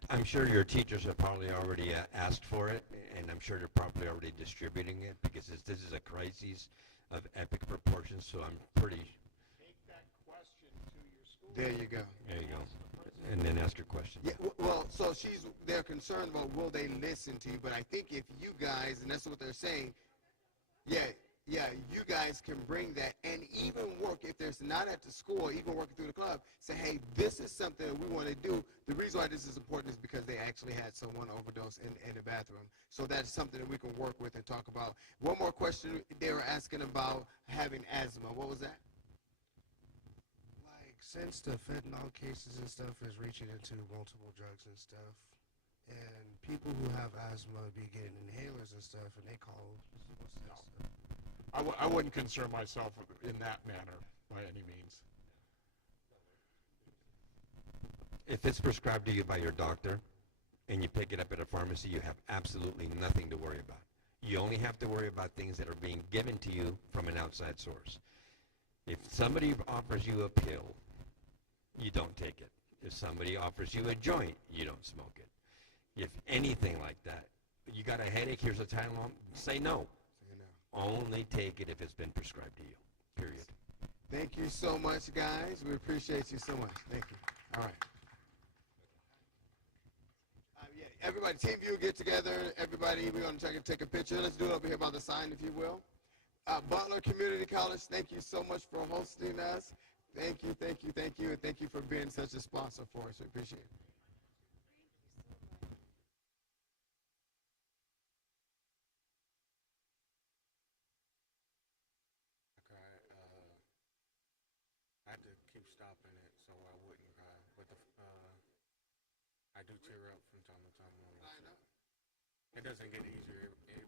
I'm sure your teachers have probably already asked for it, and I'm sure they're probably already distributing it because this is a crisis of epic proportions, so I'm pretty. Take that question to your school. There you go. There you go. And then ask your question. Yeah, well, so they're concerned about will they listen to you, but I think if you guys, and that's what they're saying, yeah, you guys can bring that and even work, if there's not at the school, even working through the club, say, hey, this is something that we want to do. The reason why this is important is because they actually had someone overdose in the bathroom. So that's something that we can work with and talk about. One more question they were asking about having asthma. What was that? Since the fentanyl cases and stuff is reaching into multiple drugs and stuff, and people who have asthma be getting inhalers and stuff, and they call, what's that stuff? I wouldn't concern myself in that manner by any means. If it's prescribed to you by your doctor and you pick it up at a pharmacy, you have absolutely nothing to worry about. You only have to worry about things that are being given to you from an outside source. If somebody offers you a pill, you don't take it. If somebody offers you a joint, you don't smoke it. If anything like that, you got a headache, here's a Tylenol, say no. Only take it if it's been prescribed to you, period. Thank you so much, guys. We appreciate you so much. Thank you. All right. Yeah, everybody, team view, get together. Everybody, we're going to take a picture. Let's do it over here by the sign, if you will. Butler Community College, thank you so much for hosting us. Thank you, thank you, thank you, and thank you for being such a sponsor for us. We appreciate it. I had to keep stopping it so I wouldn't cry, but I do tear up from time to time. I know. It doesn't get easier. It